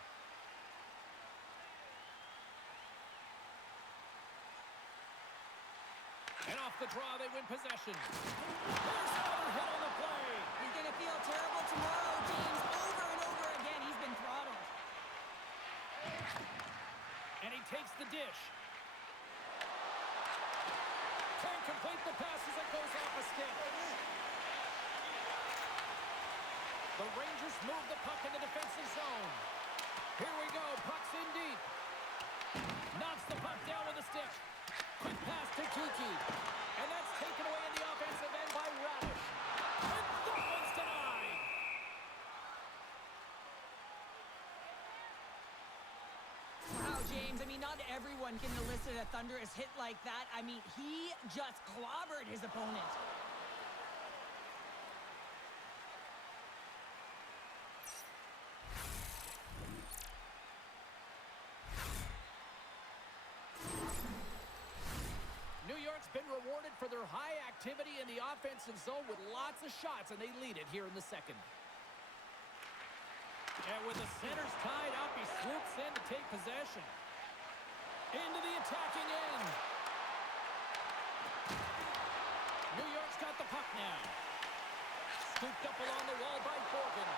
And off the draw, they win possession. There's another hit on the play. He's going to feel terrible tomorrow, James. Over and over again, he's been throttled. And he takes the dish. Can't complete the pass as it goes off a stick. The Rangers move the puck in the defensive zone. Here we go. Puck's in deep. Knocks the puck down with a stick. Quick pass to Kiki. And that's taken away in the offensive end by Radish. And that one's denied. Wow, James, I mean, not everyone can elicit a thunderous hit like that. I mean, he just clobbered his opponent. New York's been rewarded for their high activity in the offensive zone with lots of shots, and they lead it here in the second. And with the centers tied up, he swoops in to take possession. Into the attacking end. New York's got the puck now. Scooped up along the wall by Borgen.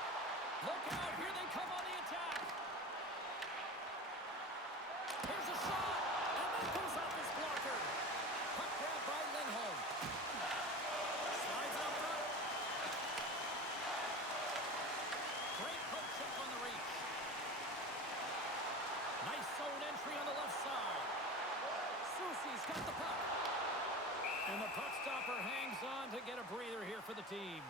Look out, here they come on the attack. Here's a shot, and that goes off his blocker. Puck grab by Lindholm. Slides up front. Great poke check on the reach. Nice zone entry on the left side. Soucy's got the puck. And the puck stopper hangs on to get a breather here for the team.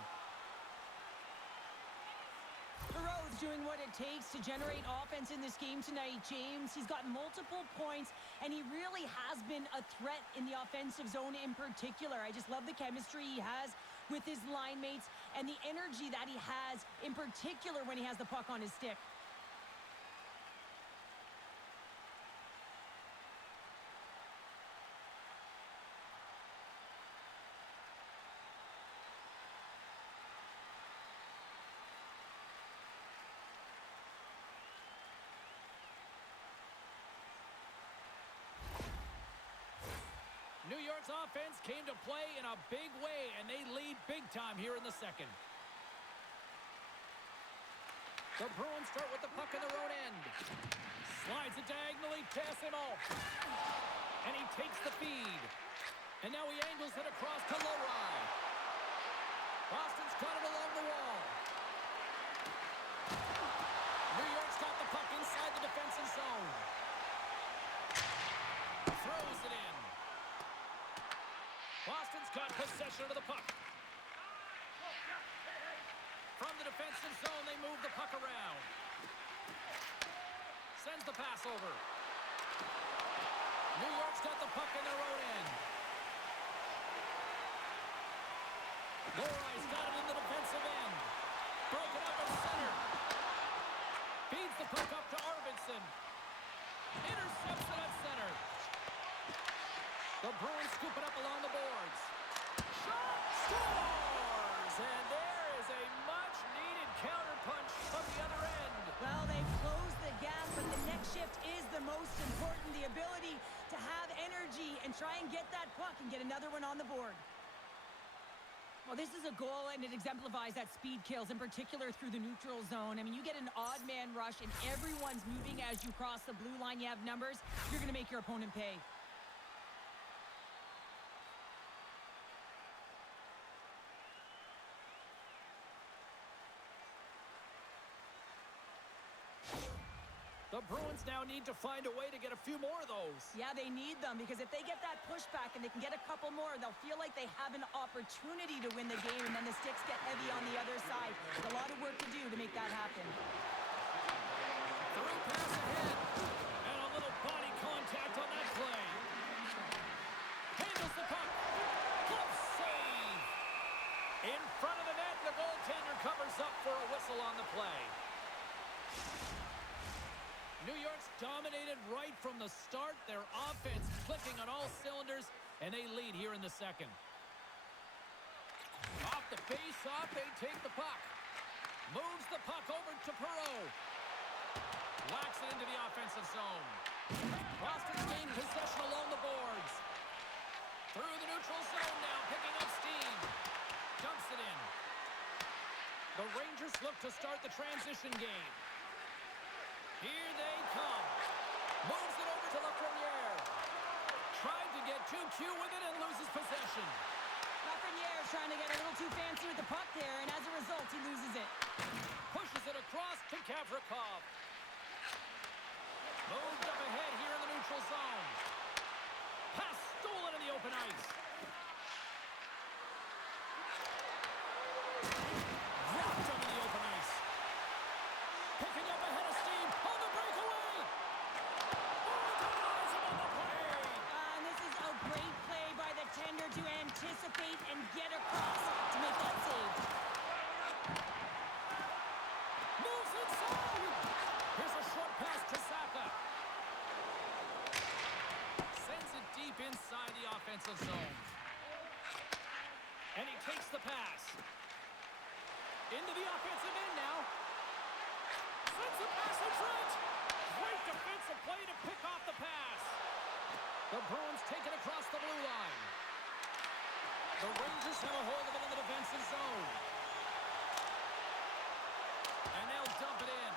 Perreault's doing what it takes to generate offense in this game tonight, James. He's got multiple points, and he really has been a threat in the offensive zone in particular. I just love the chemistry he has with his line mates and the energy that he has in particular when he has the puck on his stick. New York's offense came to play in a big way, and they lead big time here in the second. The Bruins start with the puck in their own end. Slides it diagonally past him off. And he takes the feed. And now he angles it across to Lowry. Boston's got it along the wall. New York's got the puck inside the defensive zone. Throws it in. Boston's got possession of the puck. From the defensive zone, they move the puck around. Sends the pass over. New York's got the puck in their own end. Lowry's got it in the defensive end. Broken up at center. Feeds the puck up to Arvidsson. Intercepts it at center. The Bruins scoop it up along the boards. Shot! Scores! And there is a much-needed counterpunch from the other end. Well, they've closed the gap, but the next shift is the most important. The ability to have energy and try and get that puck and get another one on the board. Well, this is a goal, and it exemplifies that speed kills, in particular through the neutral zone. I mean, you get an odd man rush, and everyone's moving as you cross the blue line. You have numbers. You're going to make your opponent pay. The Bruins now need to find a way to get a few more of those. Yeah, they need them, because if they get that pushback and they can get a couple more, they'll feel like they have an opportunity to win the game, and then the sticks get heavy on the other side. A lot of work to do to make that happen. Through pass ahead. And a little body contact on that play. Handles the puck. Glove save. In front of the net, the goaltender covers up for a whistle on the play. New York's dominated right from the start. Their offense clicking on all cylinders, and they lead here in the second. Off the face-off, they take the puck. Moves the puck over to Perreault. Whacks it into the offensive zone. Boston's gained possession along the boards. Through the neutral zone now, picking up steam. Dumps it in. The Rangers look to start the transition game. Here they come. Moves it over to Lafreniere. Tried to get too cute with it and loses possession. Lafreniere trying to get a little too fancy with the puck there, and as a result, he loses it. Pushes it across to Gavrikov. Moved up ahead here in the neutral zone. Pass stolen in the open ice. Dropped into the open ice. Picking up ahead of steam on the breakaway. Oh, denies him on the play. And this is a great play by the tender to anticipate and get across to make that save. Moves inside. Here's a short pass to Saka. Sends it deep inside the offensive zone. And he takes the pass. Into the offensive end now. Sends the pass in front. Great defensive play to pick off the pass. The Bruins take it across the blue line. The Rangers have a hold of it in the defensive zone. And they'll dump it in.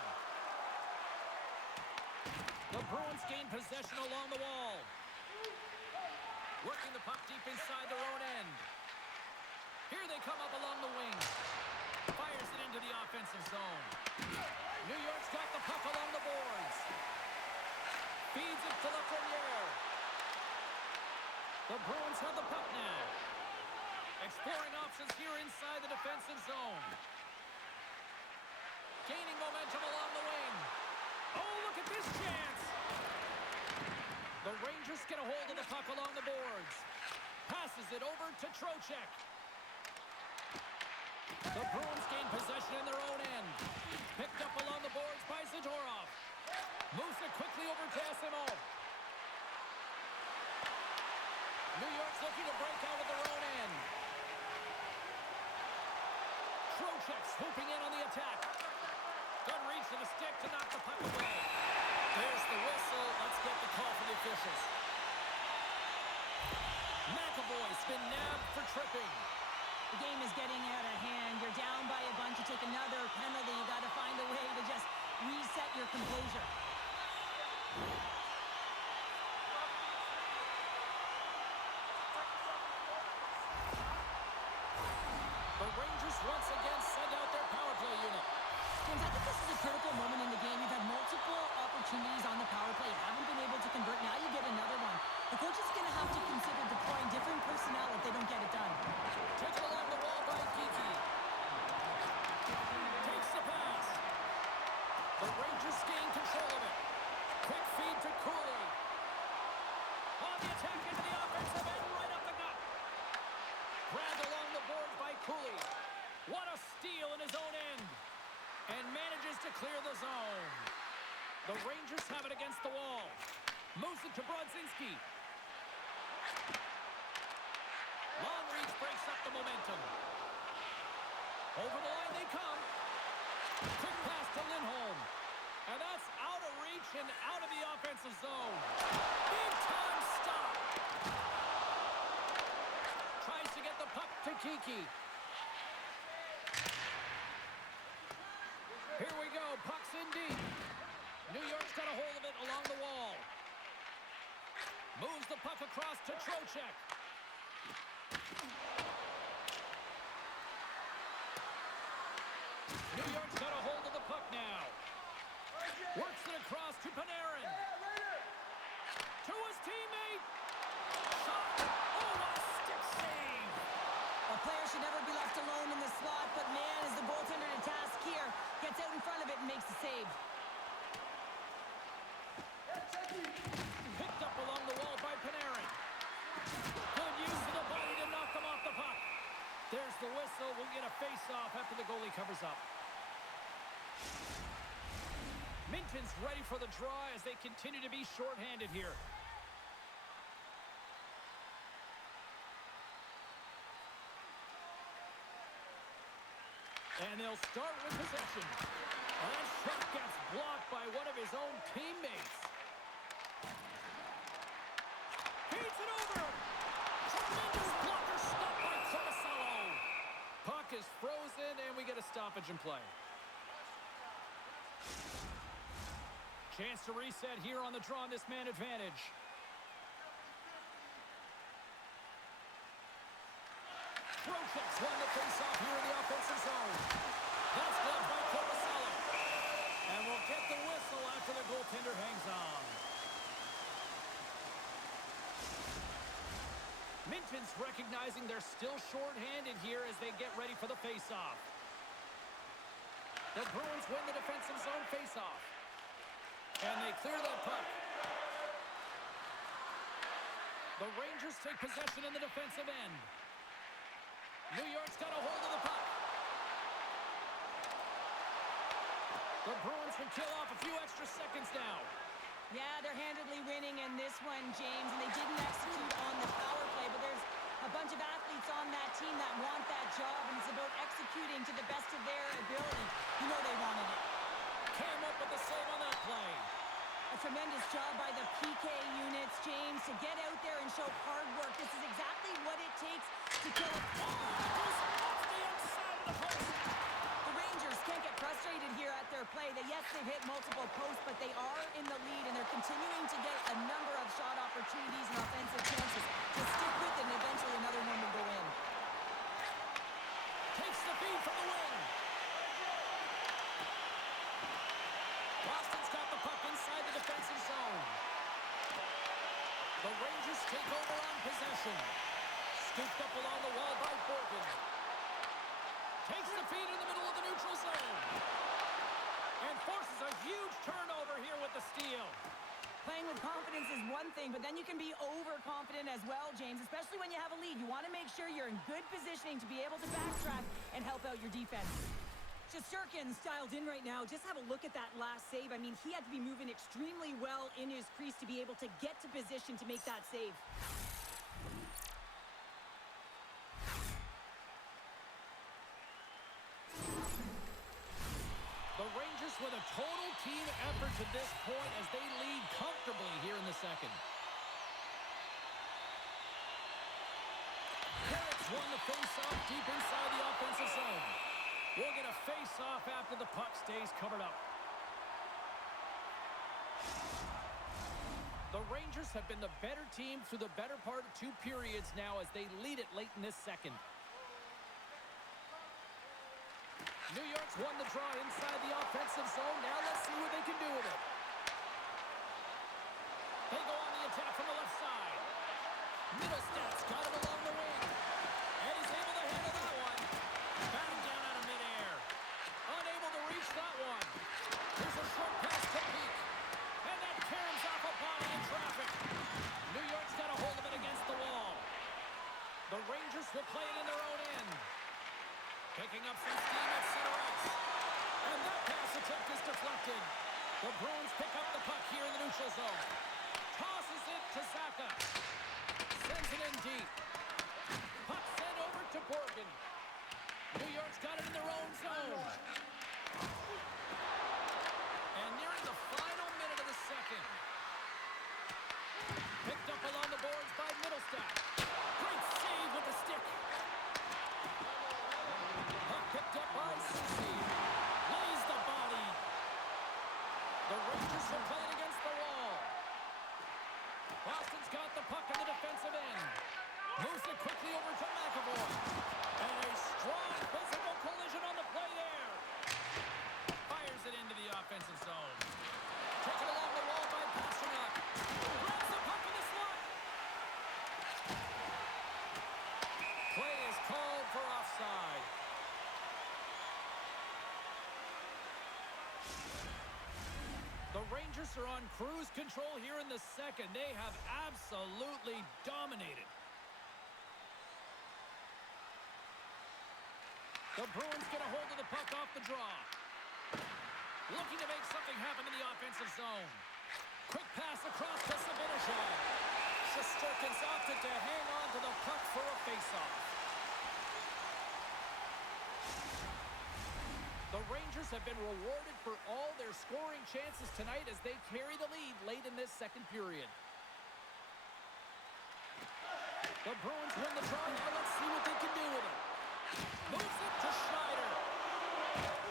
The Bruins gain possession along the wall. Working the puck deep inside their own end. Here they come up along the wing. Fires it into the offensive zone. New York's got the puck along the boards. Feeds it to Lafreniere. The Bruins have the puck now. Exploring options here inside the defensive zone. Gaining momentum along the wing. Oh, look at this chance. The Rangers get a hold of the puck along the boards. Passes it over to Trocheck. The Bruins gain possession in their own end. Picked up along the boards by Zadorov. Moves it quickly over to SMO. New York's looking to break out of their own end. Trocheck swooping in on the attack. Good reach to the stick to knock the puck away. There's the whistle. Let's get the call for the officials. McAvoy's been nabbed for tripping. The game is getting out of hand. You're down by a bunch. You take another penalty. You got to find a way to just reset your composure. The Rangers once again send out their power play unit. James, I think this is a critical moment in the game. You've had multiple opportunities on the power play. You haven't been able to convert. Now you get another one. The coach is going to have to consider deploying different personnel if they don't get it done. Taken along the wall by Kiki. Takes the pass. The Rangers gain control of it. Quick feed to Cooley. On the attack into the offensive end, right up the gut. Grabbed along the boards by Cooley. What a steal in his own end. And manages to clear the zone. The Rangers have it against the wall. Moves it to Brodzinski. Long reach breaks up the momentum. Over the line they come. Quick pass to Lindholm. And that's out of reach and out of the offensive zone. Big time stop. Tries to get the puck to Kiki. Here we go. Puck's in deep. New York's got a hold of it along the wall. Moves the puck across to Trocheck. New York's got a hold of the puck now. Works it across to Panarin. To his teammate. Shot. Oh, what a stick save. A player should never be left alone in the slot, but man, is the goaltender to task here. Gets out in front of it and makes the save. Picked up along the wall by Panarin. Good use of the body to knock them off the puck. There's the whistle. We'll get a face-off after the goalie covers up. Minton's ready for the draw as they continue to be shorthanded here. And they'll start with possession. That shot gets blocked by one of his own teammates. Feeds it over. is frozen, and we get a stoppage in play. Chance to reset here on the draw on this man advantage. Trocheck's won the face-off here in the offensive zone. That's blocked by Coruscant. And we'll get the whistle after the goaltender hangs on. Minton's recognizing they're still short-handed here as they get ready for the face-off. The Bruins win the defensive zone face-off. And they clear that puck. The Rangers take possession in the defensive end. New York's got a hold of the puck. The Bruins will kill off a few extra seconds now. Yeah, they're handedly winning in this one, James, and they didn't execute on the power play, but there's a bunch of athletes on that team that want that job, and it's about executing to the best of their ability. You know they wanted it. Cam up with the save on that play. A tremendous job by the PK units, James, to get out there and show hard work. This is exactly what it takes to kill a ball. Goes off the outside of the post. The Rangers can't get frustrated here at their play. Yes, they've hit multiple posts, but they are in the lead, and they're continuing to get a number of shot opportunities and offensive chances to stick with it, and eventually another one will go in. Takes the feed from the wing. Boston's got the puck inside the defensive zone. The Rangers take over on possession. Scooped up along the wall by Borgen. Takes the feed in the middle of the neutral zone. And forces a huge turnover here with the steal. Playing with confidence is one thing, but then you can be overconfident as well, James, especially when you have a lead. You want to make sure you're in good positioning to be able to backtrack and help out your defense. Shesterkin's dialed in right now. Just have a look at that last save. I mean, he had to be moving extremely well in his crease to be able to get to position to make that save. The Rangers with a total team effort to this point as they lead comfortably here in the second. Carrick's won the face-off deep inside the offensive zone. We'll get a face-off after the puck stays covered up. The Rangers have been the better team through the better part of 2 periods now as they lead it late in this second. New York's won the draw inside the offensive zone. Now let's see what they can do with it. They go on the attack from the left side. Middlestad's got it along the wing. And he's able to handle that one. Batting down out of midair. Unable to reach that one. Here's a short pass to Peak. And that caroms off a body in traffic. New York's got a hold of it against the wall. The Rangers will play it in their own end. Picking up some steam at center ice. And that pass attempt is deflected. The Bruins pick up the puck here in the neutral zone. Tosses it to Zacha. Sends it in deep. Puck sent over to Borgen. New York's got it in their own zone. And nearing the final minute of the second. Picked up along the boards by Middlestad. Great save with the stick. Picked up by Ceci. Lays the body. The Rangers will play it against the wall. Boston's got the puck in the defensive end. Moves it quickly over to McAvoy. And a strong physical collision on the play there. Fires it into the offensive zone. Taken along the wall by Pasternak. Grabs the puck in the slot. Play is called for offside. The Rangers are on cruise control here in the second. They have absolutely dominated. The Bruins get a hold of the puck off the draw. Looking to make something happen in the offensive zone. Quick pass across to Sabinishov. Shesterkin's opted to hang on to the puck for a faceoff. The Rangers have been rewarded for all their scoring chances tonight as they carry the lead late in this second period. The Bruins win the draw. Now let's see what they can do with it. Moves it to Schneider.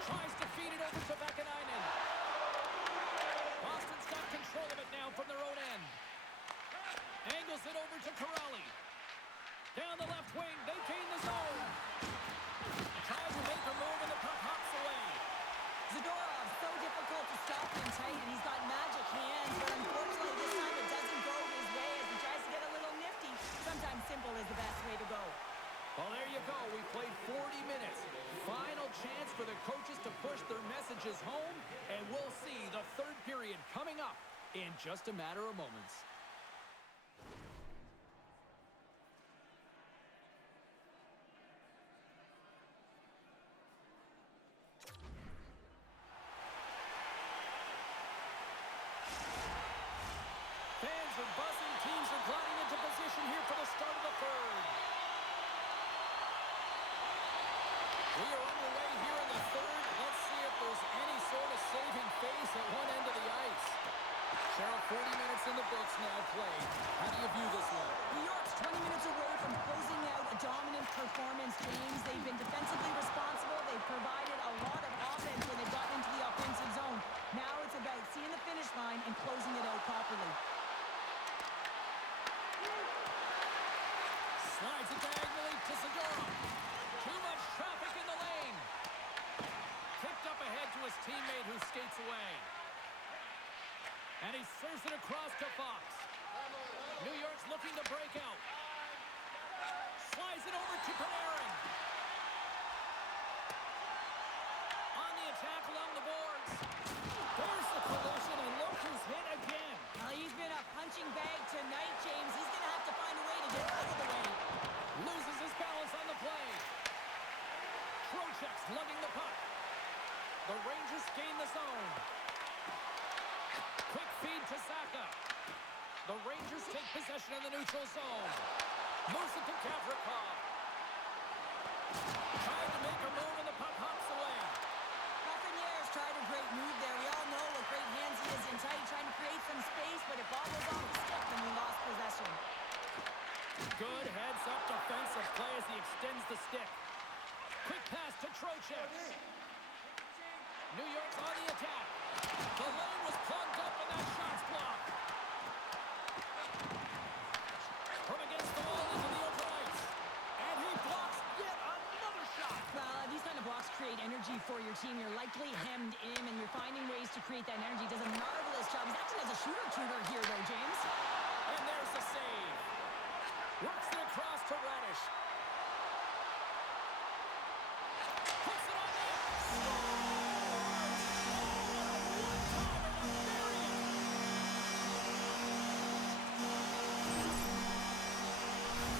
Tries to feed it over to Vakanainen. Boston's got control of it now from their own end. Angles it over to Corrali. Down the left wing, they gain the zone. Tries to make a move and the puck hops away. Zadorov, so difficult to stop him tight, and he's got magic hands, but unfortunately this time it doesn't go his way as he tries to get a little nifty. Sometimes simple is the best way to go. Well, there you go. We played 40 minutes. Final chance for the coaches to push their messages home, and we'll see the third period coming up in just a matter of moments. Fans are buzzing. Teams are gliding into position here for the start of the third. We are underway here in the third. Let's see if there's any sort of saving face at one end of the ice. Cheryl, 40 minutes in the books now played. How do you view this one? New York's 20 minutes away from closing out a dominant performance. James, they've been defensively responsible. They've provided a lot of offense when they've gotten into the offensive zone. Now it's about seeing the finish line and closing it out properly. Slides it diagonally to Zadorov. Too much traffic in the lane. Kicked up ahead to his teammate who skates away. And he serves it across to Fox. New York's looking to break out. Slides it over to Panarin. On the attack along the boards. There's the collision, and look who's hit again. He's been a punching bag tonight, James. He's going to have to find a way to get out of the way. Loses his balance on the play. Trocheck's lugging the puck. The Rangers gain the zone. Quick feed to Saka. The Rangers take possession in the neutral zone. Moves it to Gavrikov. Trying to make a move and the puck hops away. Lafreniere's tried a great move there. We all know what great hands he is in tight, trying to create some space, but it bobbles off the stick when we lost possession. Good heads-up defensive play as he extends the stick. Quick pass to Trocheck. New York's on the attack. The lane was plugged up and that shot's blocked. From against the wall into the open ice. And he blocks yet another shot. Well, these kind of blocks create energy for your team. You're likely hemmed in, and you're finding ways to create that energy. Does a marvelous job. He's acting as a shooter here, though, James. And there's the save. Works it across to Radish. Puts it on net.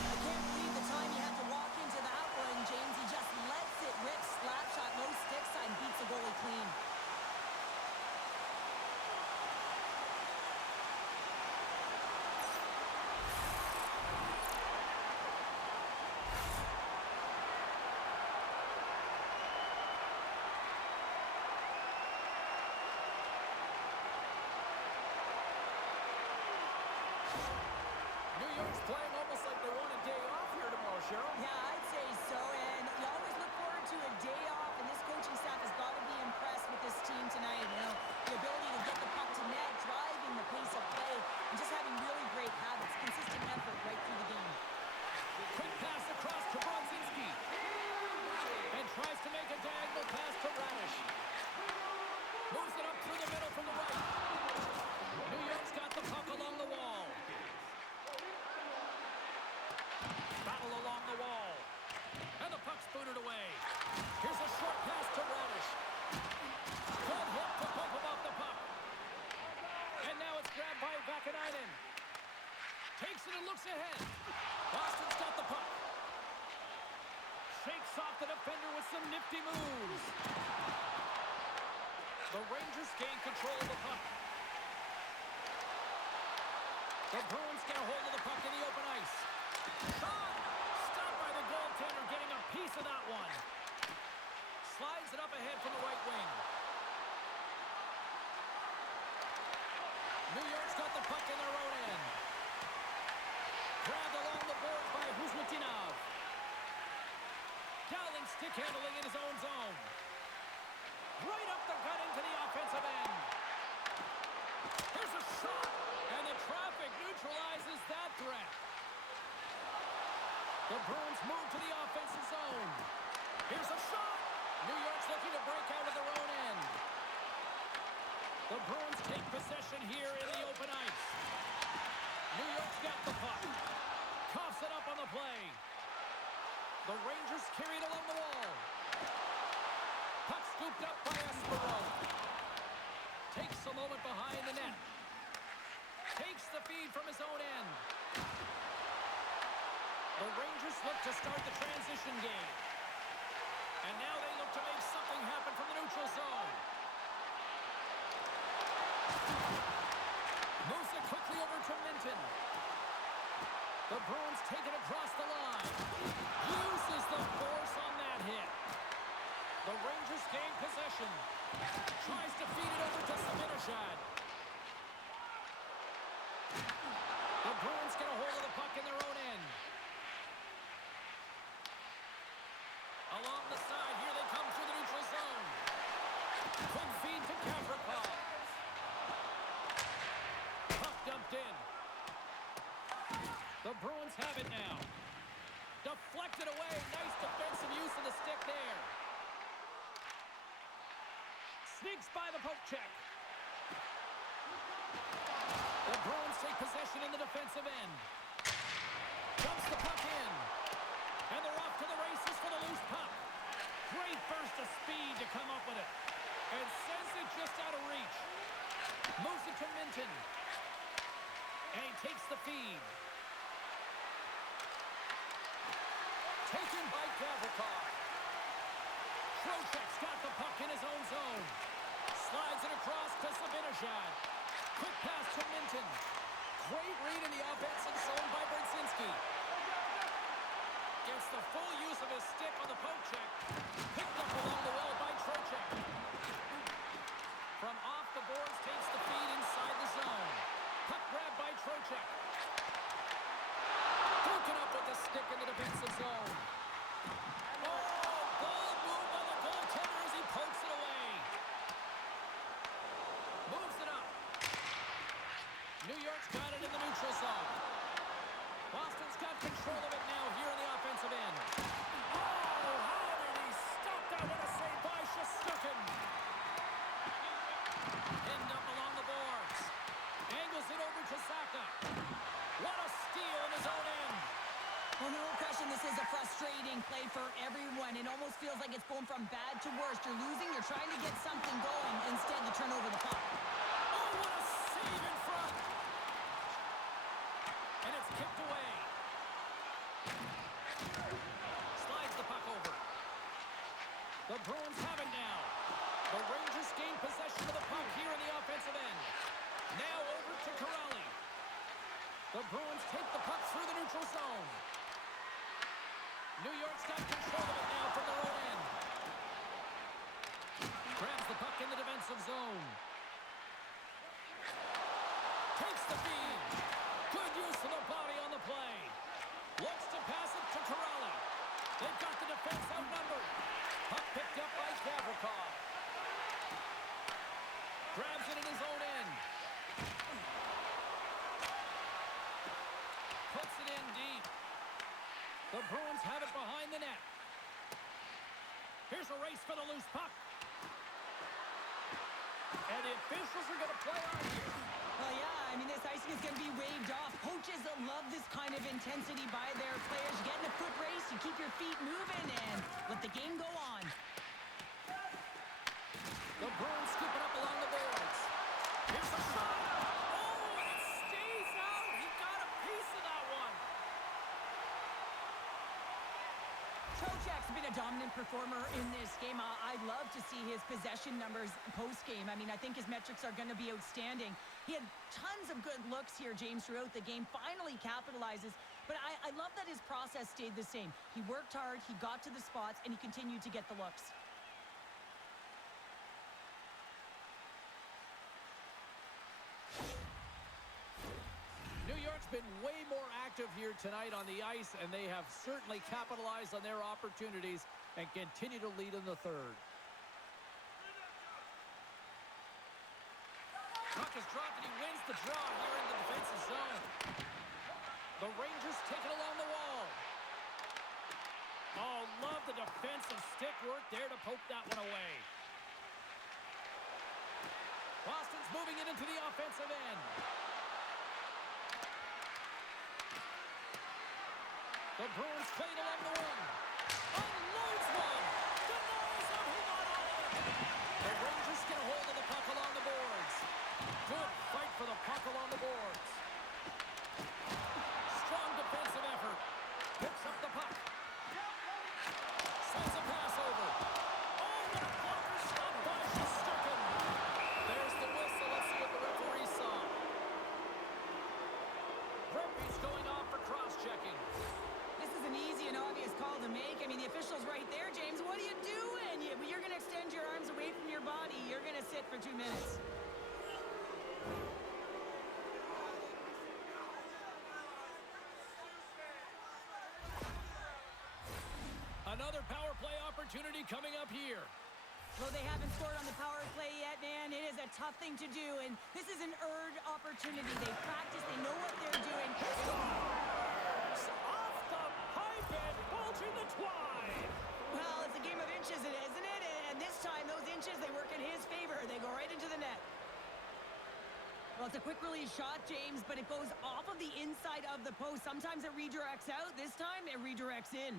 I can't believe the time he had to walk into that one, James. He just lets it rip. Slap shot, low stick side, beats the goalie clean. New York's playing almost like they want a day off here tomorrow, Cheryl. Yeah, I'd say so, and you always look forward to a day off, and this coaching staff has got to be impressed with this team tonight. You know, the ability to get the puck to net, driving the pace of play, and just having really great habits, consistent effort right through the game. Quick pass across to Bronzinski. And tries to make a diagonal pass to Radish. Moves it up through the middle from the right. New York's got the puck along the wall. Battle along the wall. And the puck's booted away. Here's a short pass to Radish. Good hit to bump him off the puck. And now it's grabbed by Vakanainen. Takes it and looks ahead. Boston's got the puck. Shakes off the defender with some nifty moves. The Rangers gain control of the puck. The Bruins get a hold of the puck in the open ice. Shot! Stopped by the goaltender, getting a piece of that one. Slides it up ahead from the right wing. New York's got the puck in their own end. Grabbed along the boards by Huzmatinov. Gallagher Stick handling in his own zone. Right up the gut into the offensive end. Here's a shot. And the traffic neutralizes that threat. The Bruins move to the offensive zone. Here's a shot. New York's looking to break out of their own end. The Bruins take possession here in the open ice. New York's got the puck. Coughs it up on the play. The Rangers carry it along the wall. Puck scooped up by Espero. Takes a moment behind the net. Takes the feed from his own end. The Rangers look to start the transition game. And now they look to make something happen from the neutral zone. Moves it quickly over to Minton. The Bruins take it across the line. Uses the force on that hit. The Rangers gain possession. Tries to feed it over to Zibanejad. The Bruins get a hold of the puck in their own end. Along the side, here they come through the neutral zone. Quick feed to Gavrikov. Puck dumped in. The Bruins have it now. Deflected away. Nice defensive use of the stick there. Sneaks by the poke check. The Bruins take possession in the defensive end. Dumps the puck in. And they're off to the races for the loose puck. Great burst of speed to come up with it. And sends it just out of reach. Moves it to Minton. And he takes the feed. Taken by Gavrikov. Trocheck's got the puck in his own zone. Slides it across to Zibanejad. Quick pass to Minton. Great read in the offensive zone by Brzezinski. Gets the full use of his stick on the poke check. Picked up along the wall by Trocheck. From off the boards, takes the feed inside the zone. Puck grab by Trocheck. Broken up with the stick in the defensive zone. Oh, bold move by the goaltender as he pokes it away. Moves it up. New York's got it in the neutral zone. Boston's got control of it now here in the offensive end. Oh, how did he stop that? What a save by Shesterkin. Pinned up along the boards. Angles it over to Saka. What a steal in his own end. Well, no question, this is a frustrating play for everyone. It almost feels like it's going from bad to worse. You're losing, you're trying to get something going. Instead, you turn over the puck. Oh, what a save in front. And it's kicked away. Slides the puck over. The Bruins have it now. The Rangers gain possession of the puck here in the offensive end. Now over to Corrali. The Bruins take the puck through the neutral zone. New York's got control of it now from their own end. Grabs the puck in the defensive zone. Takes the feed. Good use of the body on the play. Looks to pass it to Corrali. They've got the defense outnumbered. Puck picked up by Gavrikov. Grabs it in his own end. Puts it in deep. The Bruins have it behind the net. Here's a race for the loose puck. And the officials are going to play on here. Well, yeah, I mean, this icing is going to be waved off. Coaches love this kind of intensity by their players. You get in a foot race, you keep your feet moving, and let the game go on. The Bruins scoop it up along the boards. Here's a shot. Oh, and it stays out. He got a piece of that one. Trocheck's been a dominant performer in this game. I'd love to see his possession numbers post-game. I mean, I think his metrics are going to be outstanding. He had tons of good looks here, James, throughout the game. Finally capitalizes. But I love that his process stayed the same. He worked hard, he got to the spots, and he continued to get the looks. New York's been way more active productive here tonight on the ice, and they have certainly capitalized on their opportunities and continue to lead in the third. Puck is dropped, and he wins the draw here in the defensive zone. The Rangers take it along the wall. Oh, love the defensive stick work there to poke that one away. Boston's moving it into the offensive end. The Bruins played along the wing. Unloads one. Denies him. He got all of it. The Rangers get a hold of the puck along the boards. Good fight for the puck along the boards. Strong defensive effort. Picks up the puck. Sends a pass over. Oh, what a blocker stop by Shesterkin. There's the whistle. Let's see what the referee saw. Referee's going off for cross-checking. This is an easy and obvious call to make. I mean, the official's right there, James. What are you doing? You're going to extend your arms away from your body. You're going to sit for 2 minutes. Another power play opportunity coming up here. Well, they haven't scored on the power play yet, man. It is a tough thing to do, and this is an earned opportunity. They practice. They know what they're doing. Off the pipe and bulging the twine. Well, it's a game of inches, isn't it? And this time, those inches, they work in his favor. They go right into the net. Well, it's a quick release shot, James, but it goes off of the inside of the post. Sometimes it redirects out. This time, it redirects in.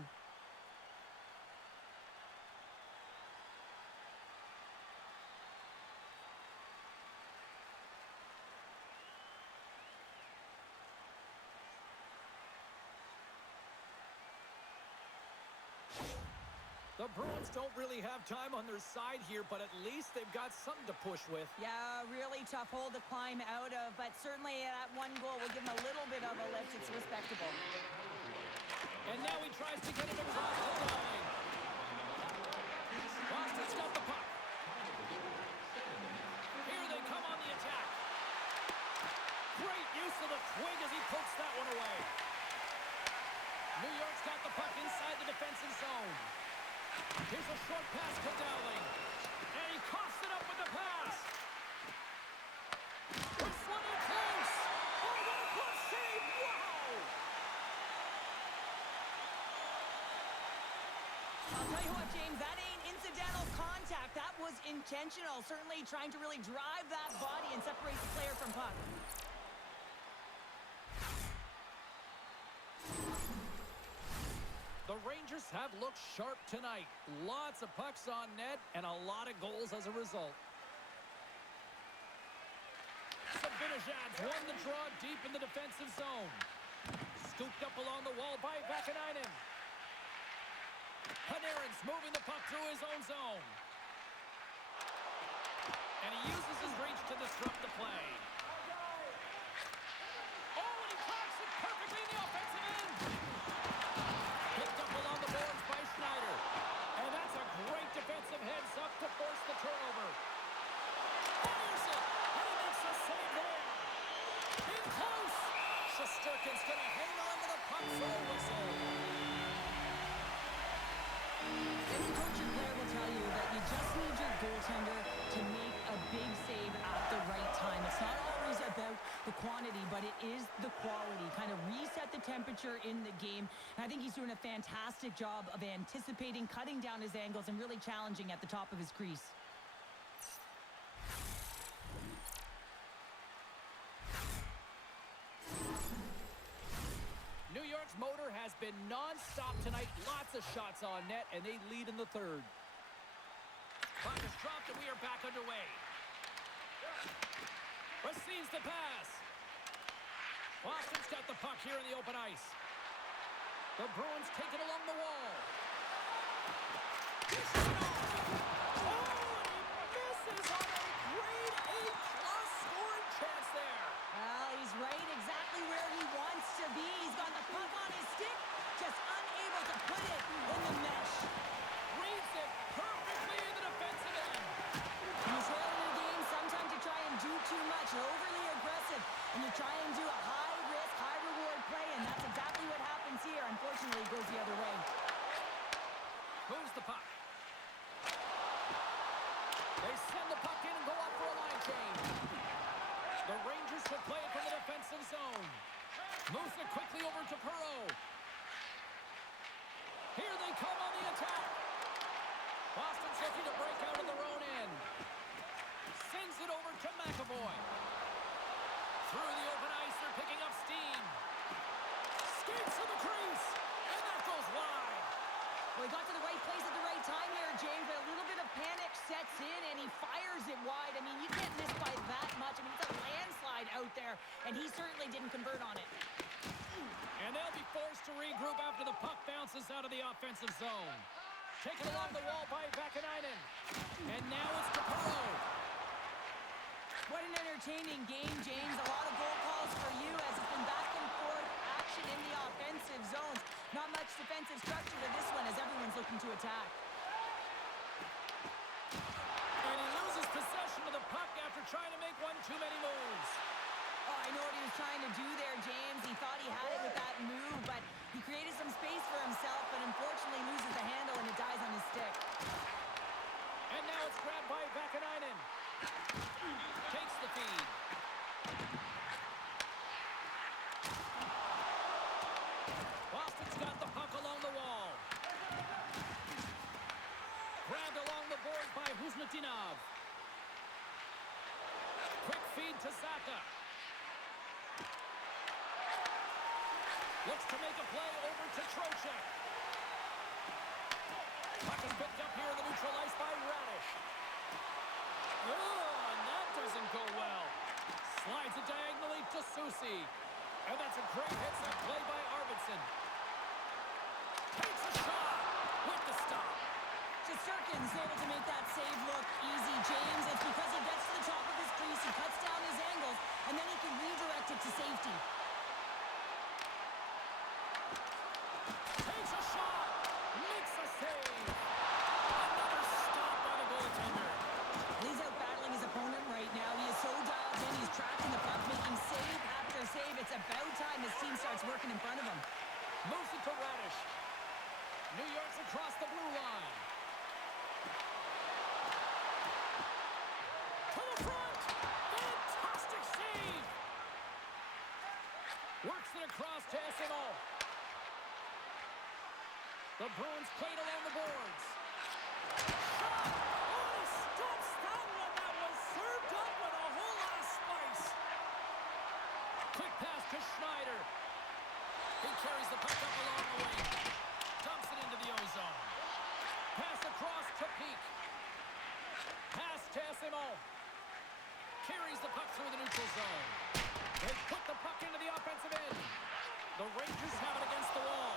The Bruins don't really have time on their side here, but at least they've got something to push with. Yeah, really tough hole to climb out of, but certainly that one goal will give them a little bit of a lift. It's respectable. And now he tries to get it across the line. Boston's got the puck. Here they come on the attack. Great use of the twig as he pokes that one away. New York's got the puck inside the defensive zone. Here's a short pass to Dowling. And he coughs it up with the pass. This one in close. Oh, what a glove save. Wow. I'll tell you what, James, that ain't incidental contact. That was intentional. Certainly trying to really drive that body and separate the player from puck. The Rangers have looked sharp tonight. Lots of pucks on net and a lot of goals as a result. Zibanejad's won the draw deep in the defensive zone. Scooped up along the wall by Vakanainen. Panarin's moving the puck through his own zone. And he uses his reach to disrupt the play. Oh, and he cracks it perfectly in the offensive end. Picked up along the boards by Schneider. And that's a great defensive heads-up to force the turnover. Fires it, and he makes a save there. In close. Shesterkin's going to hang on to the puck for a whistle. Any coach or player will tell you that you just need your goaltender to make a big save at the right time. It's not always about the quantity, but it is the quality. Kind of reset the temperature in the game. And I think he's doing a fantastic job of anticipating, cutting down his angles, and really challenging at the top of his crease. New York's motor has been non-stop tonight. Lots of shots on net, and they lead in the third. Puck is dropped, and we are back underway. Receives the pass. Boston's got the puck here in the open ice. The Bruins take it along the wall. Dishes it off. Oh, and he misses on a grade A-plus scoring chance there. Well, he's right exactly where he wants to be. He's got the puck on his stick, just unable to put it in the mesh. Reads it perfectly in the defensive end. When you're trailing your game, sometimes you try and do too much. You're overly aggressive, and you try and do a high-risk, high-reward play, and that's offensive zone. Moves it quickly over to Perreault. Here they come on the attack. Boston's looking to break out of their own end. Sends it over to McAvoy. Through the open ice, they're picking up steam. Skates to the crease, and that goes wide. Well, he got to the right place at the right time here, James, but a little bit of panic sets in, and he fires it wide. I mean, you can't miss by that much. I mean, it's a landslide out there, and he certainly didn't convert on it. And they'll be forced to regroup after the puck bounces out of the offensive zone. Taken along the wall by Vakanainen. And now it's to Perreault. What an entertaining game, James. A lot of goal calls for you as it's been back and forth action in the offensive zones. Not much defensive structure to this one as everyone's looking to attack. And he loses possession of the puck after trying to make one too many moves. Oh, I know what he was trying to do there, James. He thought he had it with that move, but he created some space for himself, but unfortunately loses the handle and it dies on his stick. And now it's grabbed by Vakanainen. Takes the feed. Boston's got the puck along the wall. Grabbed along the boards by Husnutinov. Quick feed to Zacha. Looks to make a play over to Trocheck. Puck is picked up here in the neutral ice by Radish. Oh, and that doesn't go well. Slides it diagonally to Soucy. And that's a great hit-set play by Arvidsson. Takes a shot with the stop. Shesterkin's able to make that save look easy, James. It's because he gets to the top of his crease, he cuts down his angles, and then he can redirect it to safety. Takes a shot. Makes a save. Another stop by the goaltender. He's out battling his opponent right now. He is so dialed in. He's tracking the puck, making save after save. It's about time his team starts working in front of him. Moves it to Radish. New York's across the blue line. To the front. Fantastic save. Works it across to SMO. The Bruins played along the boards. Shot! Oh, he stops that one. That was served up with a whole lot of spice. Quick pass to Schneider. He carries the puck up along the wing. Dumps it into the ozone. Pass across to Peak. Pass to SMO. Carries the puck through the neutral zone. They put the puck into the offensive end. The Rangers have it against the wall.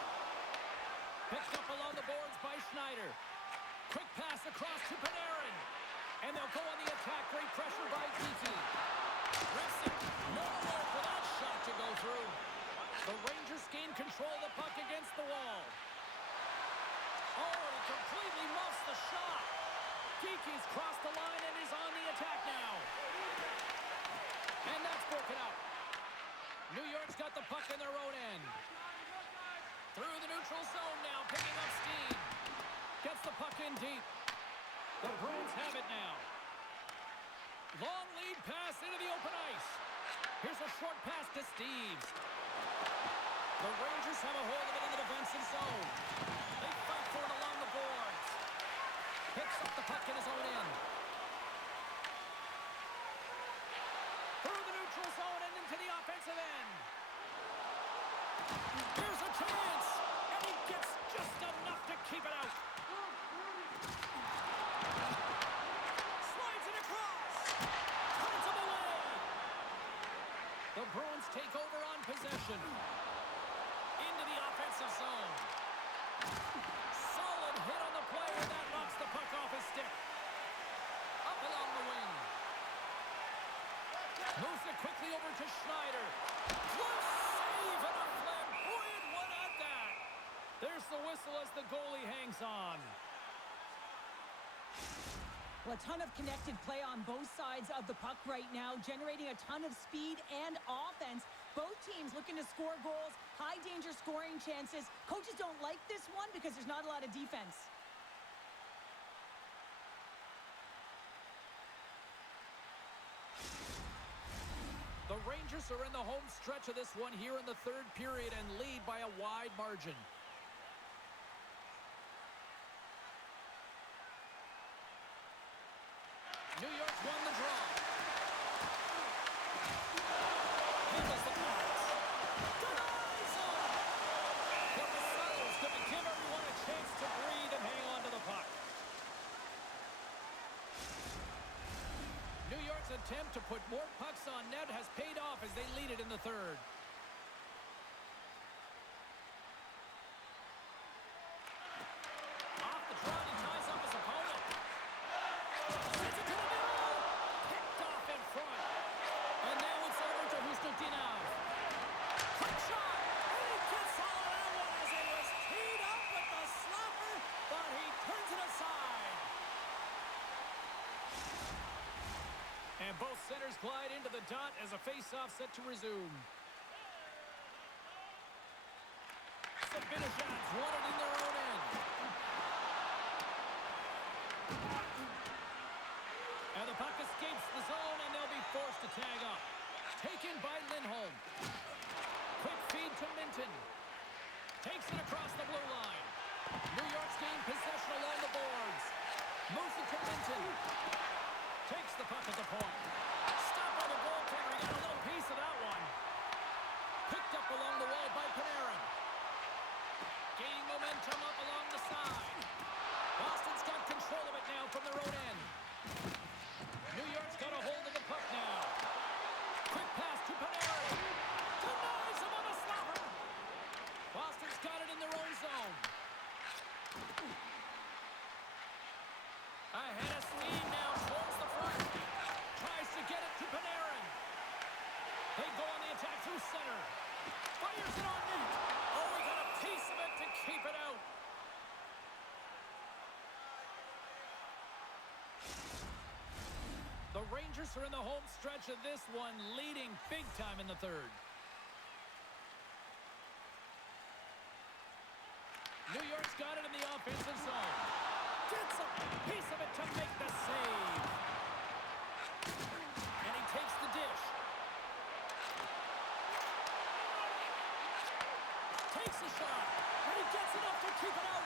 Picked up along the boards by Schneider. Quick pass across to Panarin. And they'll go on the attack. Great pressure by Kiki. Rips it. No room for that shot to go through. The Rangers gain control of the puck against the wall. Oh, he completely muffs the shot. Kiki's crossed the line and is on the attack now. And that's broken up. New York's got the puck in their own end. Through the neutral zone now, picking up steam. Gets the puck in deep. The Bruins have it now. Long lead pass into the open ice. Here's a short pass to Steeves. The Rangers have a hold of it in the defensive zone. They fight for it along the boards. Picks up the puck in his own end. Through the neutral zone and into the offensive end. Here's a chance, and he gets just enough to keep it out. Slides it across. Turns him away. The Bruins take over on possession. Into the offensive zone. Solid hit on the play, and that knocks the puck off his stick. Up along the wing. Moves it quickly over to Schneider. Close save and a flamboyant one at that. There's the whistle as the goalie hangs on. Well, a ton of connected play on both sides of the puck right now, generating a ton of speed and offense. Both teams looking to score goals, high danger scoring chances. Coaches don't like this one because there's not a lot of defense. The Rangers Rangers are in the home stretch of this one here in the third period and lead by a wide margin. New York's won the draw. Handles the pass. Denies him! But the Senators going to give everyone a chance to breathe and hang on to the puck. New York's attempt to put more pucks on net has paid off as they lead it in the third. Off the draw, he ties up his opponent. Sends it to the middle. Picked off in front. And now it's over to Husnudinov. Quick shot. And he gets all of that one as it was teed up with the slapper, but he turns it aside. And both centers glide into the dot as a face-off set to resume. Sabinajad's won it in their own end. And the puck escapes the zone, and they'll be forced to tag up. Taken by Lindholm. Quick feed to Minton. Takes it across the blue line. New York's gained possession along the boards. Moves it to Minton. Takes the puck at the point. Stopped by the goaltender. He got a little piece of that one. Picked up along the wall by Panarin. Gaining momentum up along the side. Boston's got control of it now from their own end. New York's got a hold of the puck now. Quick pass to Panarin. Denies him on a slapper. Boston's got it in their own zone. Ahead of steam now towards the front. Tries to get it to Panarin. They go on the attack through center. Fires it on net. Oh, we got a piece of it to keep it out. The Rangers are in the home stretch of this one, leading big time in the third. New York's got it in the offensive zone. Gets a piece of it to make the save. And he takes the dish. Takes a shot. And he gets enough to keep it out.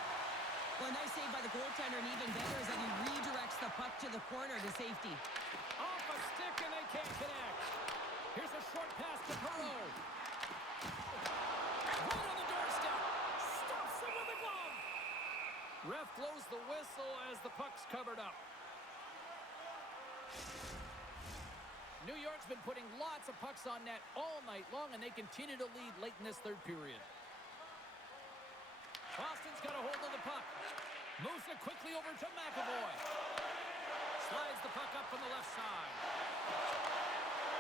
Well, a nice save by the goaltender, and even better is that he redirects the puck to the corner to safety. Off a stick, and they can't connect. Here's a short pass to Perreault. Right on the doorstep. Stops him with a glove. Ref blows the whistle as the puck's covered up. New York's been putting lots of pucks on net all night long, and they continue to lead late in this third period. Boston's got a hold of the puck. Moves it quickly over to McAvoy. Slides the puck up from the left side.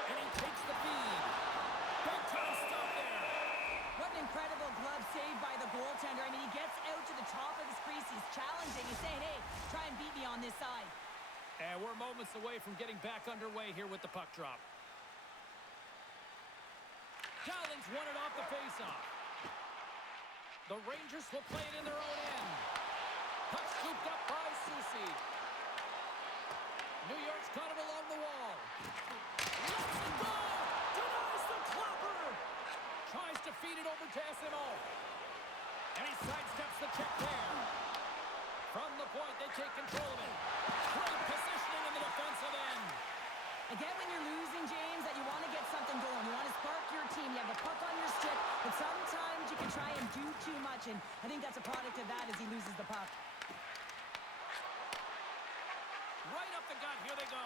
And he takes the feed. Big time stop there. What an incredible glove save by the goaltender. I mean, he gets out to the top of his crease. He's challenging. He's saying, hey, try and beat me on this side. And we're moments away from getting back underway here with the puck drop. Dowling's won it off the faceoff. The Rangers will play it in their own end. Puck scooped up by Soucy. New York's got it along the wall. Lets it go! Denies the clapper! Tries to feed it over to SMO. And he sidesteps the check there. From the point, they take control of it. Great positioning in the defensive end. Again, when you're losing, James, that you want to get something going. You want to spark your team. You have the puck on your stick, but sometimes you can try and do too much, and I think that's a product of that as he loses the puck. Right up the gut. Here they go.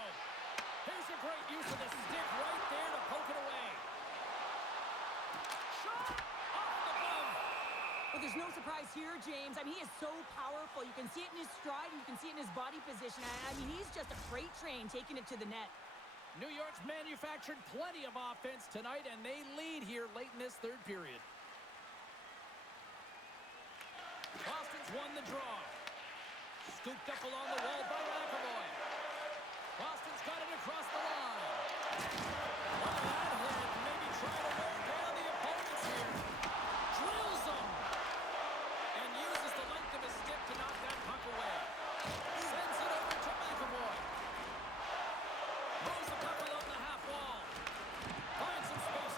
Here's a great use of the stick right there to poke it away. Shot! Off the glove. But there's no surprise here, James. I mean, he is so powerful. You can see it in his stride, and you can see it in his body position. I mean, he's just a freight train taking it to the net. New York's manufactured plenty of offense tonight, and they lead here late in this third period. Boston's won the draw. Scooped up along the wall by McAvoy. Boston's got it across the line. Look at that hit. Maybe try to wear down the opponents here. Drills them. And uses the length of his stick to knock that puck away. Sends it over to McAvoy. Moves the puck along the half wall. Finds some space